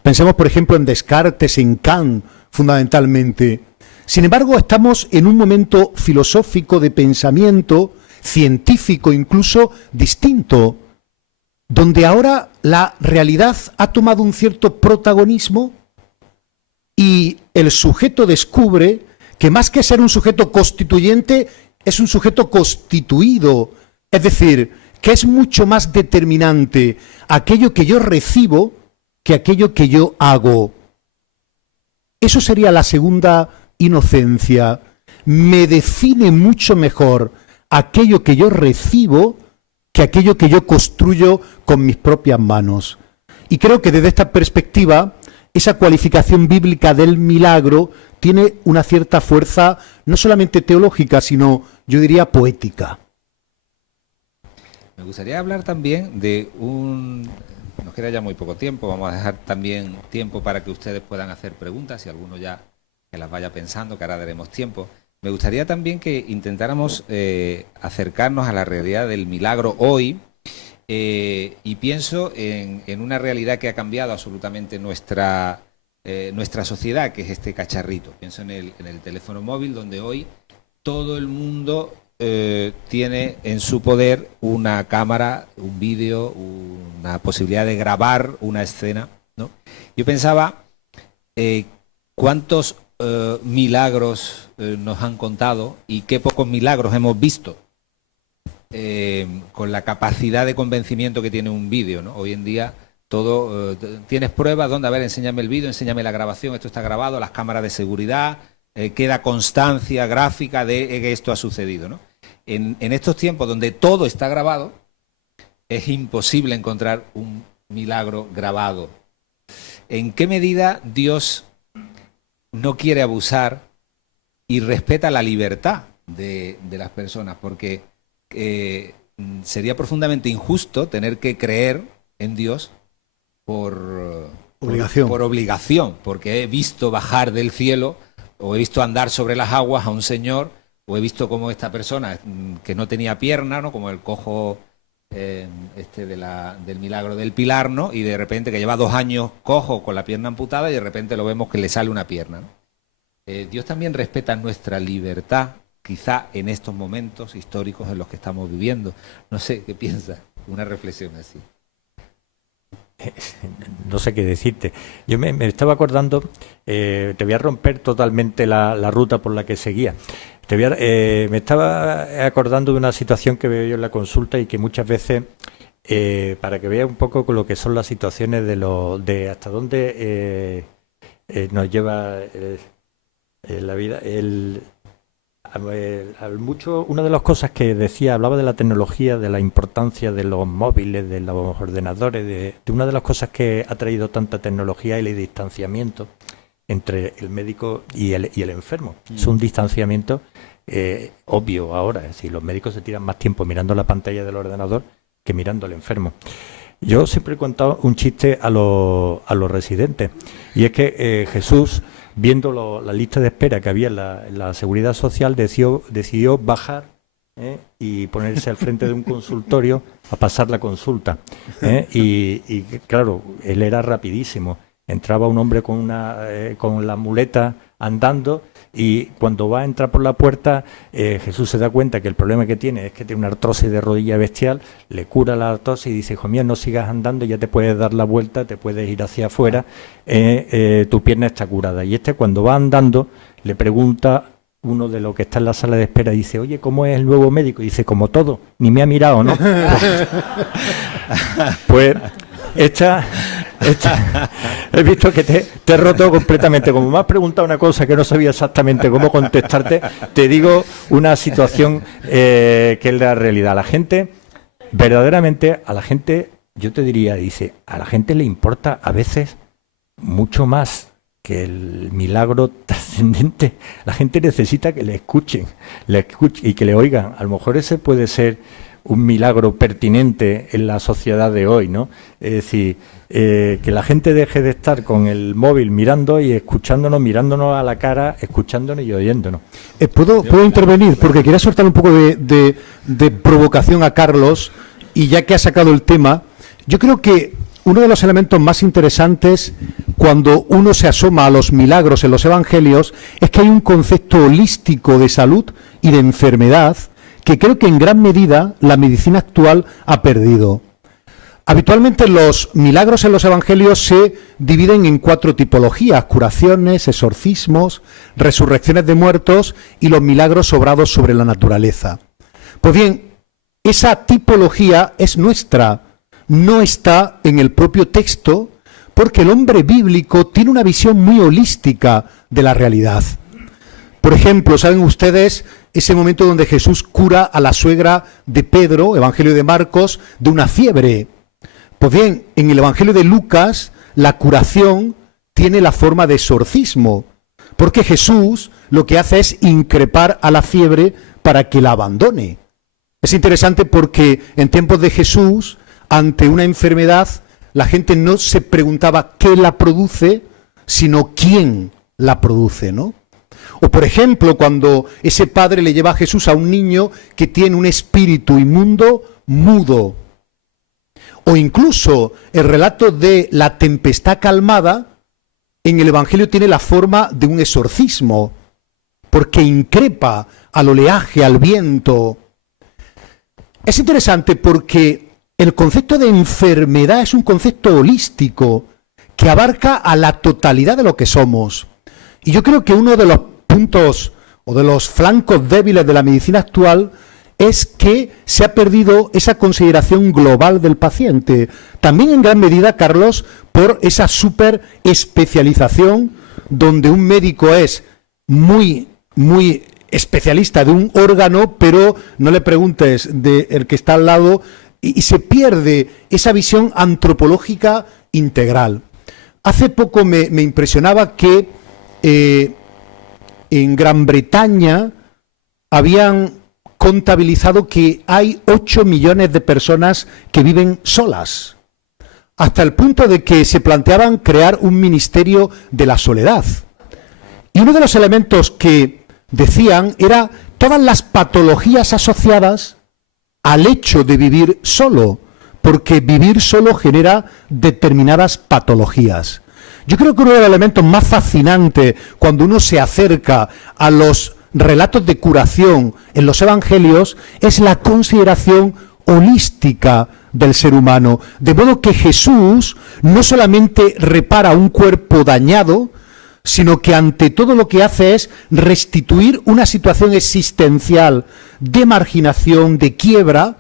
Pensemos, por ejemplo, en Descartes, en Kant, fundamentalmente. Sin embargo, estamos en un momento filosófico de pensamiento, científico incluso, distinto, donde ahora la realidad ha tomado un cierto protagonismo y el sujeto descubre que más que ser un sujeto constituyente, es un sujeto constituido. Es decir, que es mucho más determinante aquello que yo recibo que aquello que yo hago. Eso sería la segunda inocencia. Me define mucho mejor aquello que yo recibo que aquello que yo construyo con mis propias manos. Y creo que desde esta perspectiva, esa cualificación bíblica del milagro tiene una cierta fuerza, no solamente teológica, sino, yo diría, poética. Me gustaría hablar también de nos queda ya muy poco tiempo, vamos a dejar también tiempo para que ustedes puedan hacer preguntas, si alguno ya que las vaya pensando, que ahora daremos tiempo. Me gustaría también que intentáramos acercarnos a la realidad del milagro hoy, y pienso en una realidad que ha cambiado absolutamente nuestra sociedad, que es este cacharrito. Pienso en el teléfono móvil, donde hoy todo el mundo tiene en su poder una cámara, un vídeo, una posibilidad de grabar una escena, ¿no? Yo pensaba cuántos milagros nos han contado y qué pocos milagros hemos visto con la capacidad de convencimiento que tiene un vídeo, ¿no? Hoy en día todo, tienes pruebas, ¿dónde? A ver, enséñame el vídeo, enséñame la grabación, esto está grabado, las cámaras de seguridad, queda constancia gráfica de que esto ha sucedido, ¿no? En estos tiempos donde todo está grabado, es imposible encontrar un milagro grabado. ¿En qué medida Dios no quiere abusar y respeta la libertad de las personas? Porque sería profundamente injusto tener que creer en Dios por obligación, porque he visto bajar del cielo o he visto andar sobre las aguas a un señor, o he visto cómo esta persona que no tenía pierna, ¿no? Como el cojo del milagro del Pilar, ¿no? Y de repente que lleva 2 años cojo con la pierna amputada y de repente lo vemos que le sale una pierna, ¿no? Dios también respeta nuestra libertad, quizá en estos momentos históricos en los que estamos viviendo. No sé, ¿qué piensas? Una reflexión así. No sé qué decirte. Yo me estaba acordando, te voy a romper totalmente la ruta por la que seguía. Me estaba acordando de una situación que veo yo en la consulta y que muchas veces, para que veas un poco con lo que son las situaciones de hasta dónde nos lleva la vida. Una de las cosas que decía, hablaba de la tecnología, de la importancia de los móviles, de los ordenadores, de una de las cosas que ha traído tanta tecnología y el distanciamiento entre el médico y el enfermo. Es un distanciamiento obvio ahora, es decir, los médicos se tiran más tiempo mirando la pantalla del ordenador que mirando al enfermo. Yo siempre he contado un chiste a los residentes, y es que Jesús, viendo la lista de espera que había en la Seguridad Social, decidió bajar y ponerse al frente de un consultorio a pasar la consulta. Y claro, él era rapidísimo. Entraba un hombre con la muleta andando, y cuando va a entrar por la puerta, Jesús se da cuenta que el problema que tiene es que tiene una artrosis de rodilla bestial, le cura la artrosis y dice: hijo mío, no sigas andando, ya te puedes dar la vuelta, te puedes ir hacia afuera, tu pierna está curada. Y cuando va andando, le pregunta uno de los que está en la sala de espera, dice: oye, ¿cómo es el nuevo médico? Y dice: como todo, ni me ha mirado, ¿no? Pues he visto que te he roto completamente. Como me has preguntado una cosa que no sabía exactamente cómo contestarte, te digo una situación que es la realidad. La gente, verdaderamente, yo te diría, a la gente le importa a veces mucho más que el milagro trascendente. La gente necesita que le escuchen y que le oigan. A lo mejor ese puede ser un milagro pertinente en la sociedad de hoy, ¿no? Es decir, que la gente deje de estar con el móvil mirando y escuchándonos, mirándonos a la cara, escuchándonos y oyéndonos. ¿Puedo intervenir? Porque quería soltar un poco de provocación a Carlos, y ya que ha sacado el tema, yo creo que uno de los elementos más interesantes cuando uno se asoma a los milagros en los evangelios es que hay un concepto holístico de salud y de enfermedad que creo que en gran medida la medicina actual ha perdido. Habitualmente los milagros en los evangelios se dividen en 4 tipologías: curaciones, exorcismos, resurrecciones de muertos y los milagros obrados sobre la naturaleza. Pues bien, esa tipología es nuestra, no está en el propio texto, porque el hombre bíblico tiene una visión muy holística de la realidad. Por ejemplo, ¿saben ustedes ese momento donde Jesús cura a la suegra de Pedro, Evangelio de Marcos, de una fiebre? Pues bien, en el Evangelio de Lucas, la curación tiene la forma de exorcismo, porque Jesús lo que hace es increpar a la fiebre para que la abandone. Es interesante porque en tiempos de Jesús, ante una enfermedad, la gente no se preguntaba qué la produce, sino quién la produce, ¿no? O por ejemplo, cuando ese padre le lleva a Jesús a un niño que tiene un espíritu inmundo mudo. O incluso el relato de la tempestad calmada en el Evangelio tiene la forma de un exorcismo, porque increpa al oleaje, al viento. Es interesante porque el concepto de enfermedad es un concepto holístico que abarca a la totalidad de lo que somos. Y yo creo que uno de los puntos o de los flancos débiles de la medicina actual es que se ha perdido esa consideración global del paciente. También en gran medida, Carlos, por esa super especialización donde un médico es muy especialista de un órgano, pero no le preguntes del que está al lado y se pierde esa visión antropológica integral. Hace poco me impresionaba que en Gran Bretaña habían contabilizado que hay 8 millones de personas que viven solas, hasta el punto de que se planteaban crear un ministerio de la soledad. Y uno de los elementos que decían era todas las patologías asociadas al hecho de vivir solo, porque vivir solo genera determinadas patologías. Yo creo que uno de los elementos más fascinantes cuando uno se acerca a los relatos de curación en los evangelios es la consideración holística del ser humano, de modo que Jesús no solamente repara un cuerpo dañado, sino que ante todo lo que hace es restituir una situación existencial de marginación, de quiebra,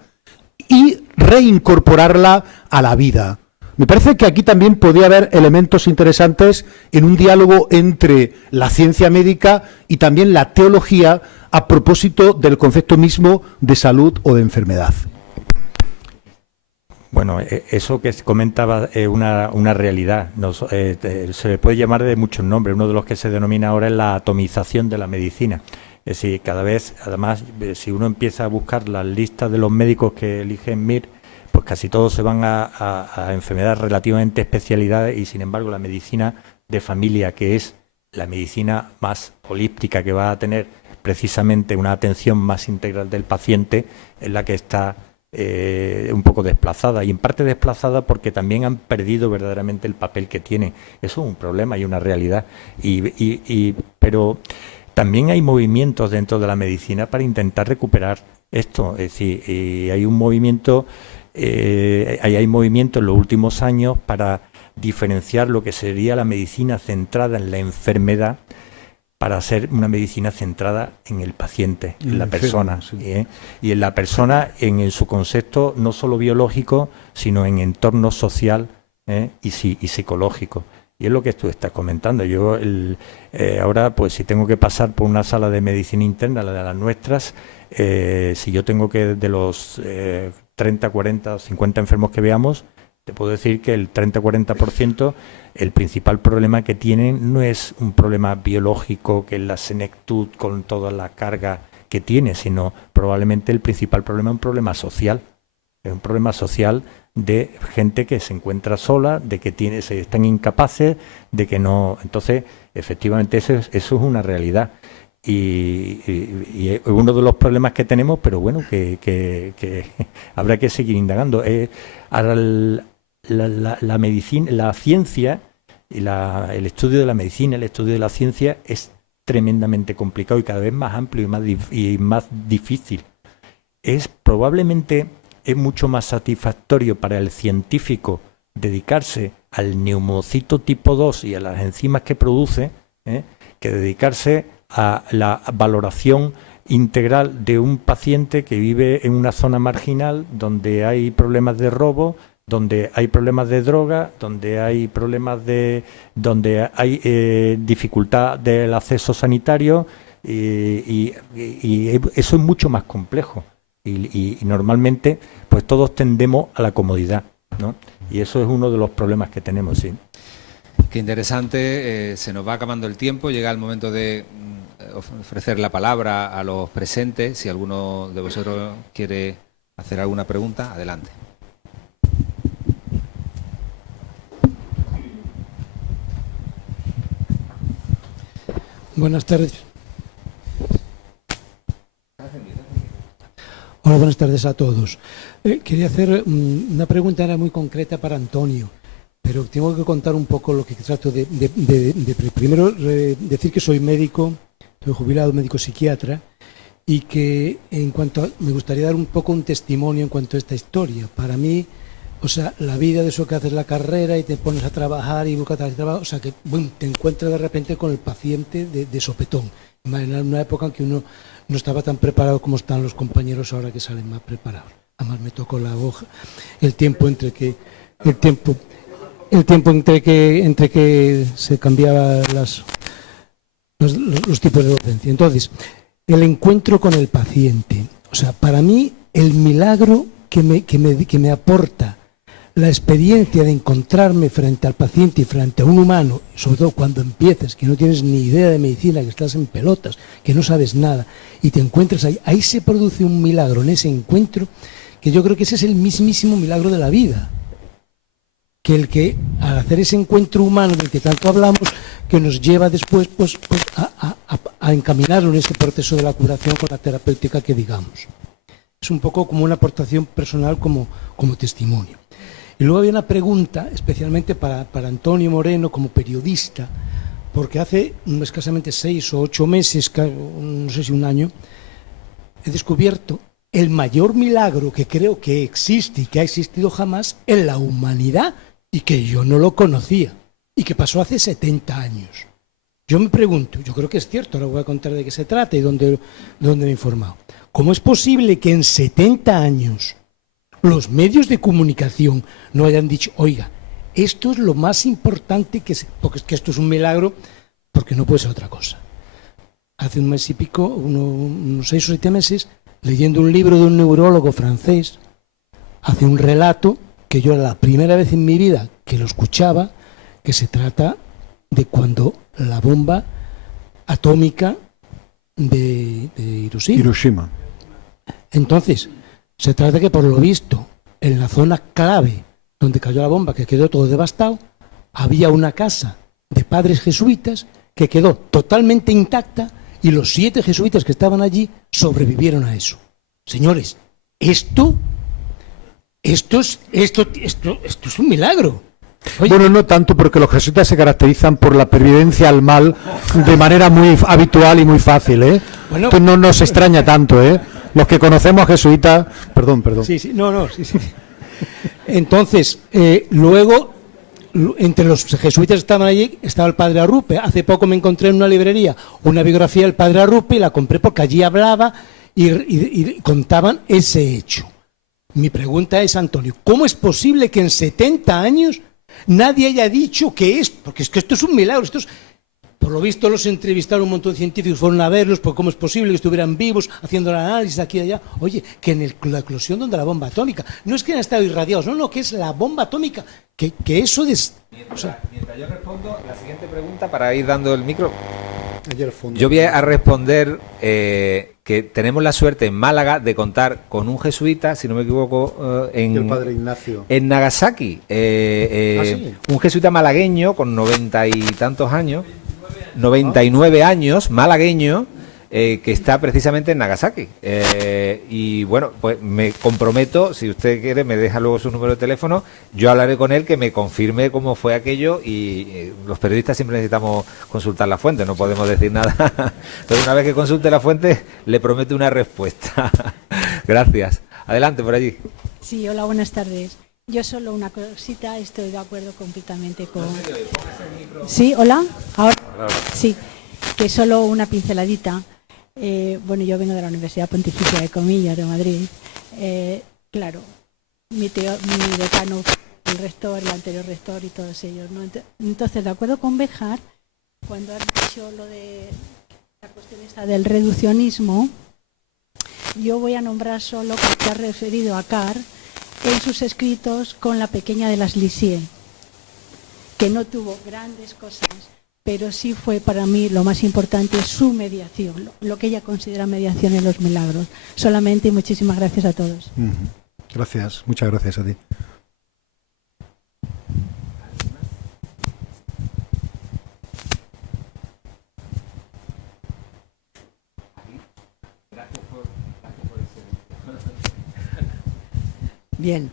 y reincorporarla a la vida. Me parece que aquí también podría haber elementos interesantes en un diálogo entre la ciencia médica y también la teología a propósito del concepto mismo de salud o de enfermedad. Bueno, eso que comentaba es una realidad. Se le puede llamar de muchos nombres. Uno de los que se denomina ahora es la atomización de la medicina. Es decir, cada vez, además, si uno empieza a buscar las listas de los médicos que eligen MIR, pues casi todos se van a enfermedades relativamente especialidades y, sin embargo, la medicina de familia, que es la medicina más holística, que va a tener precisamente una atención más integral del paciente, es la que está un poco desplazada, y en parte desplazada porque también han perdido verdaderamente el papel que tienen. Eso es un problema y una realidad. Pero también hay movimientos dentro de la medicina para intentar recuperar esto. Es decir, hay un movimiento... hay movimientos en los últimos años para diferenciar lo que sería la medicina centrada en la enfermedad para ser una medicina centrada en el paciente, en la persona, sí. Y en la persona en su concepto no solo biológico, sino en entorno social y psicológico. Y es lo que tú estás comentando. Yo ahora, pues si tengo que pasar por una sala de medicina interna, la de las nuestras, si yo tengo que, de los 30, 40, 50 enfermos que veamos, te puedo decir que el 30-40%, el principal problema que tienen no es un problema biológico, que es la senectud con toda la carga que tiene, sino probablemente el principal problema es un problema social. Es un problema social de gente que se encuentra sola, de que están incapaces, de que no... Entonces, efectivamente, eso es una realidad. Y es uno de los problemas que tenemos, pero bueno, que habrá que seguir indagando. Ahora la medicina, la ciencia, el estudio de la medicina, el estudio de la ciencia es tremendamente complicado y cada vez más amplio y más difícil. Probablemente es mucho más satisfactorio para el científico dedicarse al neumocito tipo 2 y a las enzimas que produce, que dedicarse a la valoración integral de un paciente que vive en una zona marginal donde hay problemas de robo, donde hay problemas de droga, donde hay dificultad del acceso sanitario y eso es mucho más complejo y normalmente pues todos tendemos a la comodidad, ¿no? Y eso es uno de los problemas que tenemos, sí. Qué interesante, se nos va acabando el tiempo, llega el momento de ofrecer la palabra a los presentes. Si alguno de vosotros quiere hacer alguna pregunta, adelante. Buenas tardes. Hola, buenas tardes a todos. Quería hacer una pregunta era muy concreta para Antonio, pero tengo que contar un poco lo que trato de primero decir que soy médico, soy jubilado médico psiquiatra y que me gustaría dar un poco un testimonio en cuanto a esta historia. Para mí, o sea, la vida de eso que haces la carrera y te pones a trabajar y buscas trabajo, o sea, que bueno, te encuentras de repente con el paciente de sopetón. En una época en que uno no estaba tan preparado como están los compañeros ahora que salen más preparados. Además me tocó la hoja, el tiempo entre que se cambiaban los tipos de docencia. Entonces, el encuentro con el paciente, o sea, para mí el milagro que me aporta la experiencia de encontrarme frente al paciente y frente a un humano, sobre todo cuando empiezas, que no tienes ni idea de medicina, que estás en pelotas, que no sabes nada, y te encuentras ahí se produce un milagro en ese encuentro, que yo creo que ese es el mismísimo milagro de la vida. Que al hacer ese encuentro humano del que tanto hablamos, que nos lleva después a encaminarlo en ese proceso de la curación con la terapéutica que digamos. Es un poco como una aportación personal como testimonio. Y luego había una pregunta, especialmente para Antonio Moreno, como periodista, porque hace escasamente 6 o 8 meses, no sé si un año, he descubierto el mayor milagro que creo que existe y que ha existido jamás en la humanidad y que yo no lo conocía y que pasó hace 70 años. Yo me pregunto, yo creo que es cierto, ahora voy a contar de qué se trata y dónde me he informado. ¿Cómo es posible que en 70 años los medios de comunicación no hayan dicho, oiga, esto es lo más importante porque es que esto es un milagro, porque no puede ser otra cosa? Hace un mes y pico, unos 6 o 7 meses, leyendo un libro de un neurólogo francés, hace un relato que yo era la primera vez en mi vida que lo escuchaba, que se trata de cuando la bomba atómica de Hiroshima. Entonces, se trata de que, por lo visto, en la zona clave donde cayó la bomba, que quedó todo devastado, había una casa de padres jesuitas que quedó totalmente intacta y los 7 jesuitas que estaban allí sobrevivieron a eso. Señores, esto es un milagro. Oye, bueno, no tanto, porque los jesuitas se caracterizan por la pervivencia al mal de manera muy habitual y muy fácil, ¿eh? Bueno, esto no nos extraña tanto, ¿eh? Los que conocemos a jesuitas... Perdón. Sí. Entonces, luego, entre los jesuitas que estaban allí, estaba el padre Arrupe. Hace poco me encontré en una librería una biografía del padre Arrupe y la compré porque allí hablaba y contaban ese hecho. Mi pregunta es, Antonio, ¿cómo es posible que en 70 años nadie haya dicho porque es que esto es un milagro, por lo visto los entrevistaron un montón de científicos, fueron a verlos, porque cómo es posible que estuvieran vivos haciendo el análisis aquí y allá. Oye, que en la eclosión de la bomba atómica, no es que han estado irradiados, no, que es la bomba atómica, que eso de... Mientras yo respondo la siguiente pregunta, para ir dando el micro, Allí al fondo. yo voy a responder que tenemos la suerte en Málaga de contar con un jesuita, si no me equivoco, El padre Ignacio. en Nagasaki, ¿Sí? un jesuita malagueño con 90 y tantos años, 99 años, malagueño, que está precisamente en Nagasaki. Y bueno, pues me comprometo, si usted quiere, me deja luego su número de teléfono, yo hablaré con él, que me confirme cómo fue aquello, y los periodistas siempre necesitamos consultar la fuente, no podemos decir nada. Entonces, una vez que consulte la fuente, le prometo una respuesta. Gracias. Adelante, por allí. Sí, hola, buenas tardes. Yo solo una cosita, estoy de acuerdo completamente con... Sí, hola, ahora sí, que solo una pinceladita. Bueno, yo vengo de la Universidad Pontificia de Comillas de Madrid. Claro, mi decano, el rector, el anterior rector y todos ellos, ¿no? Entonces, de acuerdo con Béjar, cuando has dicho lo de la cuestión esta del reduccionismo, yo voy a nombrar solo que ha referido a Carr en sus escritos con la pequeña de las Lisieux, que no tuvo grandes cosas, pero sí fue para mí lo más importante su mediación, lo que ella considera mediación en los milagros. Solamente, y muchísimas gracias a todos. Gracias, muchas gracias a ti. Bien,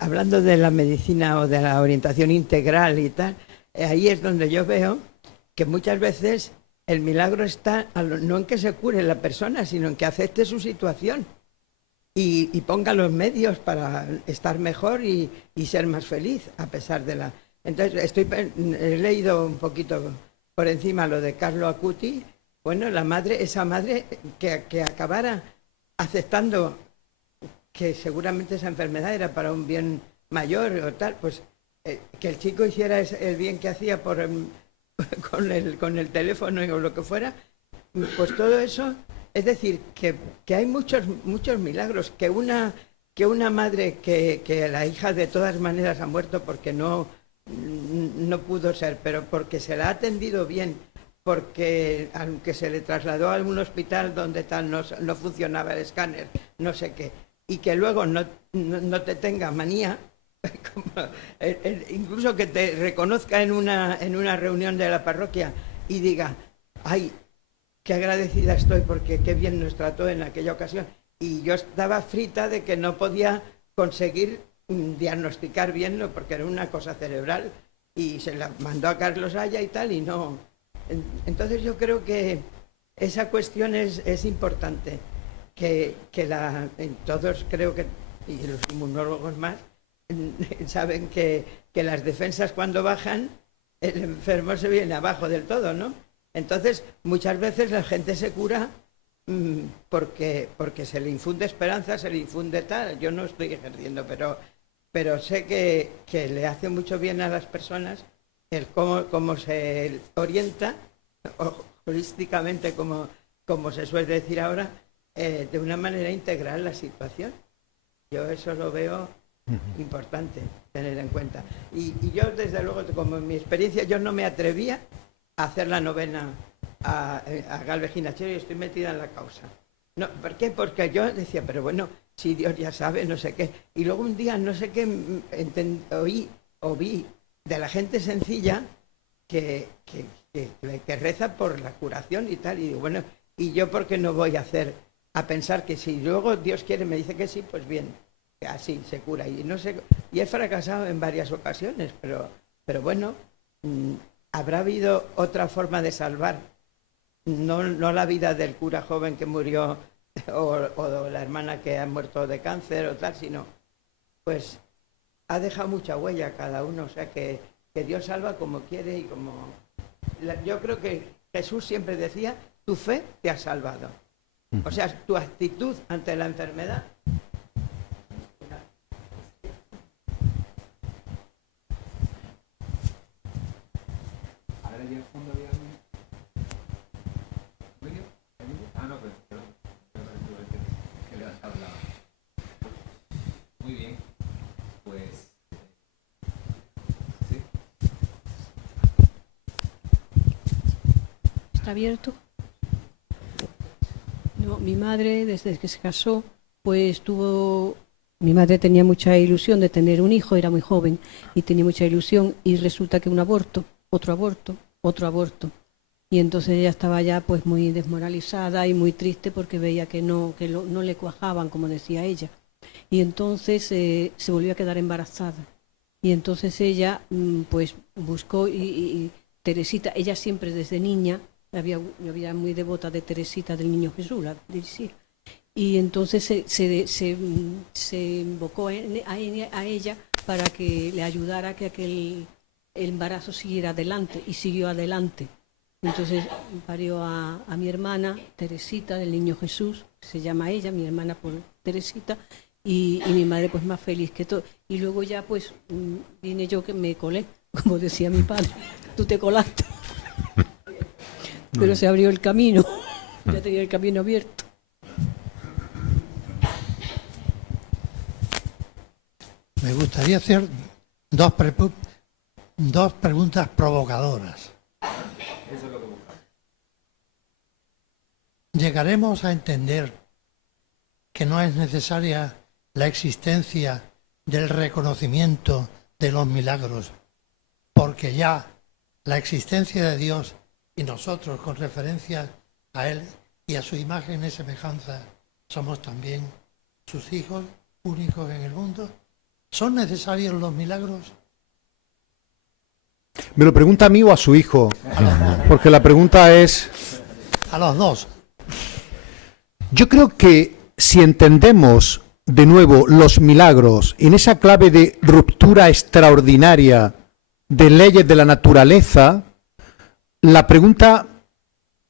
hablando de la medicina o de la orientación integral y tal, ahí es donde yo veo que muchas veces el milagro está no en que se cure la persona, sino en que acepte su situación y ponga los medios para estar mejor y ser más feliz a pesar de la... Entonces, he leído un poquito por encima lo de Carlo Acuti. Bueno, esa madre que acabara aceptando que seguramente esa enfermedad era para un bien mayor o tal, pues que el chico hiciera el bien que hacía con el teléfono o lo que fuera, pues todo eso, es decir, que hay muchos milagros, que una madre que la hija de todas maneras ha muerto porque no pudo ser, pero porque se la ha atendido bien, porque aunque se le trasladó a un hospital donde tal no funcionaba el escáner, no sé qué, y que luego no te tenga manía, incluso que te reconozca en una reunión de la parroquia y diga, ay, qué agradecida estoy porque qué bien nos trató en aquella ocasión. Y yo estaba frita de que no podía conseguir diagnosticar bien, porque era una cosa cerebral, y se la mandó a Carlos Haya y tal, y no. Entonces yo creo que esa cuestión es importante. Todos creo que, y los inmunólogos más, saben que las defensas cuando bajan, el enfermo se viene abajo del todo, ¿no? Entonces, muchas veces la gente se cura porque se le infunde esperanza, se le infunde tal. Yo no estoy ejerciendo, pero sé que le hace mucho bien a las personas el cómo se orienta, holísticamente, como se suele decir ahora, de una manera integral la situación. Yo eso lo veo importante tener en cuenta. Y yo, desde luego, como en mi experiencia, yo no me atrevía a hacer la novena a Galvez Ginachero, y estoy metida en la causa. No, ¿por qué? Porque yo decía, pero bueno, si Dios ya sabe, no sé qué. Y luego un día, no sé qué, oí o vi de la gente sencilla que reza por la curación y tal. Y digo, bueno, ¿y yo por qué no voy a pensar que si luego Dios quiere me dice que sí, pues bien, que así se cura? Y no sé, y he fracasado en varias ocasiones, pero bueno, habrá habido otra forma de salvar, no la vida del cura joven que murió o la hermana que ha muerto de cáncer o tal, sino pues ha dejado mucha huella cada uno, o sea que Dios salva como quiere y como... Yo creo que Jesús siempre decía, tu fe te ha salvado. O sea, tu actitud ante la enfermedad. A ver, allí al fondo había un vídeo. Ah, no, pero que le has hablado. Muy bien, pues sí. ¿Está abierto? No, mi madre, desde que se casó, pues mi madre tenía mucha ilusión de tener un hijo, era muy joven y tenía mucha ilusión, y resulta que un aborto, otro aborto, otro aborto. Y entonces ella estaba ya pues muy desmoralizada y muy triste porque veía que no le cuajaban, como decía ella. Y entonces se volvió a quedar embarazada. Y entonces ella pues buscó y Teresita, ella siempre desde niña, había muy devota de Teresita del Niño Jesús, sí. Y entonces se invocó a ella para que le ayudara a que aquel embarazo siguiera adelante, y siguió adelante. Entonces parió a mi hermana Teresita, del Niño Jesús, se llama ella, mi hermana por Teresita, y mi madre pues más feliz que todo. Y luego ya pues vine yo que me colé, como decía mi padre, tú te colaste. Pero se abrió el camino, ya tenía el camino abierto. Me gustaría hacer dos preguntas provocadoras. ¿Llegaremos a entender que no es necesaria la existencia del reconocimiento de los milagros, porque ya la existencia de Dios y nosotros, con referencia a Él y a su imagen y semejanza, somos también sus hijos únicos en el mundo? ¿Son necesarios los milagros? ¿Me lo pregunta a mí o a su hijo? Porque la pregunta es... A los dos. Yo creo que si entendemos de nuevo los milagros en esa clave de ruptura extraordinaria de leyes de la naturaleza, la pregunta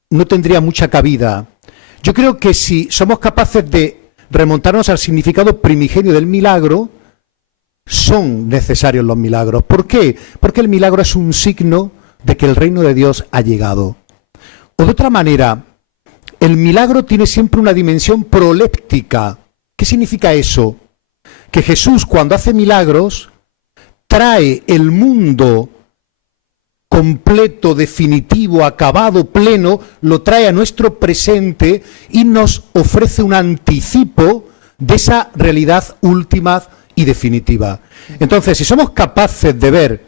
no tendría mucha cabida. Yo creo que si somos capaces de remontarnos al significado primigenio del milagro, son necesarios los milagros. ¿Por qué? Porque el milagro es un signo de que el reino de Dios ha llegado. O de otra manera, el milagro tiene siempre una dimensión proléptica. ¿Qué significa eso? Que Jesús, cuando hace milagros, trae el mundo completo, definitivo, acabado, pleno, lo trae a nuestro presente y nos ofrece un anticipo de esa realidad última y definitiva. Entonces, si somos capaces de ver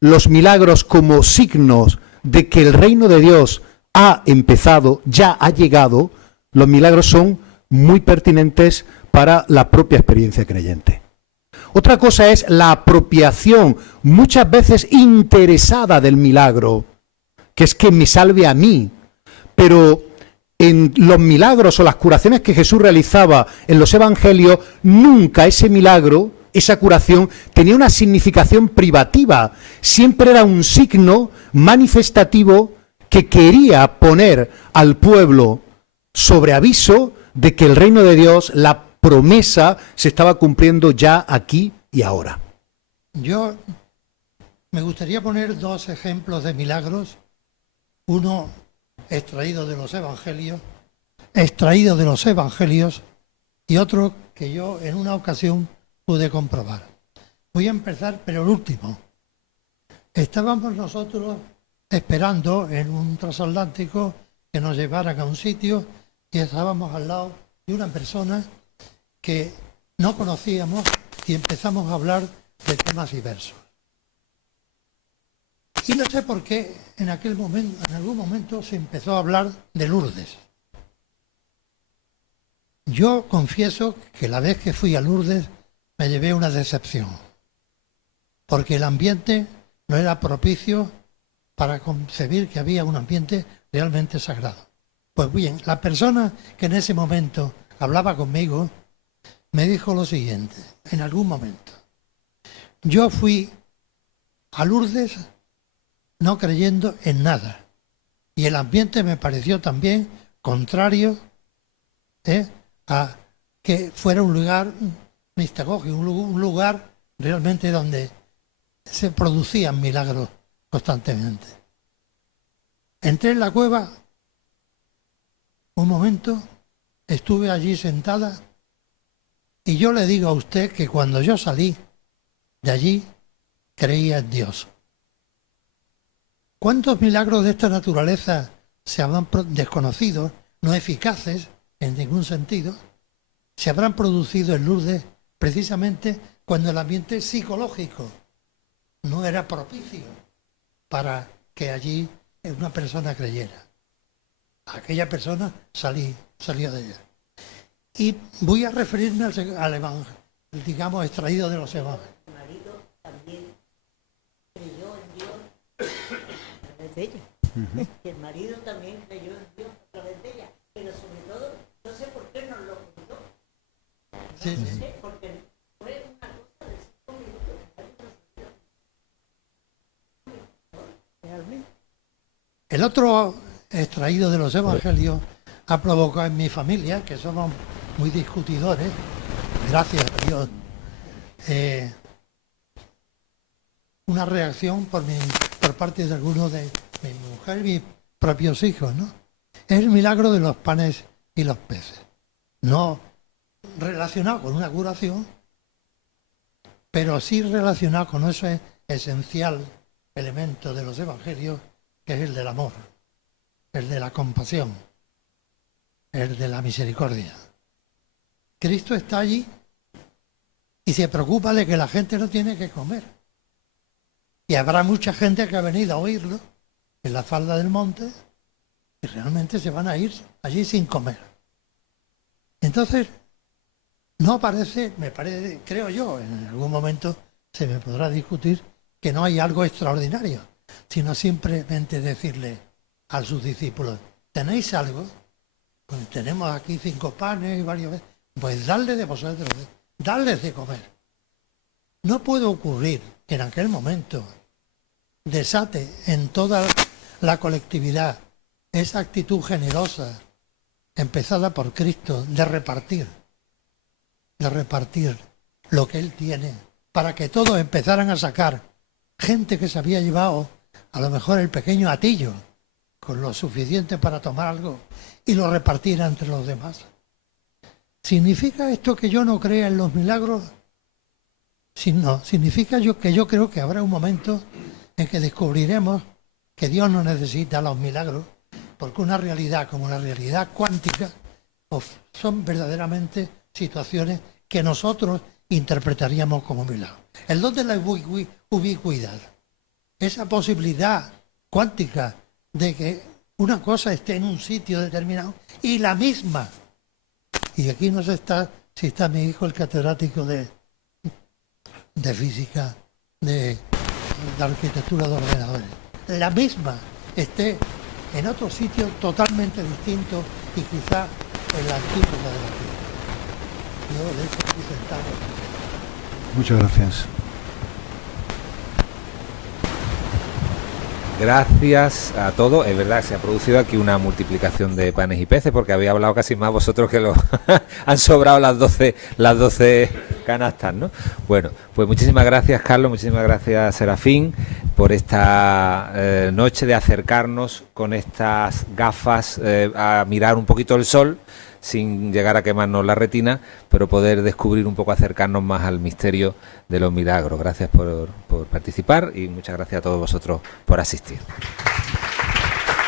los milagros como signos de que el reino de Dios ha empezado, ya ha llegado, los milagros son muy pertinentes para la propia experiencia creyente. Otra cosa es la apropiación, muchas veces interesada, del milagro, que es que me salve a mí. Pero en los milagros o las curaciones que Jesús realizaba en los evangelios, nunca ese milagro, esa curación, tenía una significación privativa. Siempre era un signo manifestativo que quería poner al pueblo sobre aviso de que el reino de Dios, la promesa, se estaba cumpliendo ya aquí y ahora. Yo me gustaría poner dos ejemplos de milagros, uno extraído de los evangelios y otro que yo en una ocasión pude comprobar. Voy a empezar por el último. Estábamos nosotros esperando en un transatlántico que nos llevaran a un sitio y estábamos al lado de una persona que no conocíamos y empezamos a hablar de temas diversos. Y no sé por qué en algún momento se empezó a hablar de Lourdes. Yo confieso que la vez que fui a Lourdes me llevé una decepción, porque el ambiente no era propicio para concebir que había un ambiente realmente sagrado. Pues bien, la persona que en ese momento hablaba conmigo me dijo lo siguiente, en algún momento. Yo fui a Lourdes no creyendo en nada, y el ambiente me pareció también contrario a que fuera un lugar mistagógico, un lugar realmente donde se producían milagros constantemente. Entré en la cueva, un momento, estuve allí sentada y yo le digo a usted que cuando yo salí de allí creía en Dios. ¿Cuántos milagros de esta naturaleza se habrán desconocidos, no eficaces en ningún sentido, se habrán producido en Lourdes precisamente cuando el ambiente psicológico no era propicio para que allí una persona creyera? Aquella persona salió de ella. Y voy a referirme al evangelio, digamos, extraído de los evangelios. Mi marido también creyó en Dios a través de ella. Y el marido también creyó en Dios a través de ella. Pero sobre todo, no sé por qué nos lo contó. Sí, No sí. sé, porque fue una cosa de 5 minutos. Realmente. El otro extraído de los evangelios ha provocado en mi familia, que somos muy discutidores, gracias a Dios, una reacción por parte de algunos de mi mujer y mis propios hijos, ¿no? Es el milagro de los panes y los peces. No relacionado con una curación, pero sí relacionado con ese esencial elemento de los evangelios, que es el del amor, el de la compasión, el de la misericordia. Cristo está allí y se preocupa de que la gente no tiene que comer. Y habrá mucha gente que ha venido a oírlo en la falda del monte y realmente se van a ir allí sin comer. Entonces, no parece, me parece, creo yo, en algún momento se me podrá discutir que no hay algo extraordinario, sino simplemente decirle a sus discípulos, ¿tenéis algo? Pues tenemos aquí 5 panes y varios, pues dadle de vosotros, dadles de comer. No puede ocurrir que en aquel momento desate en toda la colectividad esa actitud generosa, empezada por Cristo, de repartir lo que Él tiene, para que todos empezaran a sacar gente que se había llevado a lo mejor el pequeño atillo, con lo suficiente para tomar algo, y lo repartiera entre los demás. ¿Significa esto que yo no crea en los milagros? No, significa que yo creo que habrá un momento en que descubriremos que Dios no necesita los milagros, porque una realidad como la realidad cuántica son verdaderamente situaciones que nosotros interpretaríamos como milagros. El don de la ubicuidad, esa posibilidad cuántica de que una cosa esté en un sitio determinado y la misma. Y aquí no sé si está mi hijo, el catedrático de física, de arquitectura de ordenadores. La misma esté en otro sitio totalmente distinto y quizá en la antípoda de la Tierra. Yo de hecho estoy sentado. Muchas gracias. Gracias a todos. Es verdad, se ha producido aquí una multiplicación de panes y peces, porque había hablado casi más vosotros que lo han sobrado las 12 canastas, ¿no? Bueno, pues muchísimas gracias, Carlos, muchísimas gracias, Serafín, por esta noche de acercarnos con estas gafas a mirar un poquito el sol, sin llegar a quemarnos la retina, pero poder descubrir un poco, acercarnos más al misterio de los milagros. Gracias por participar y muchas gracias a todos vosotros por asistir.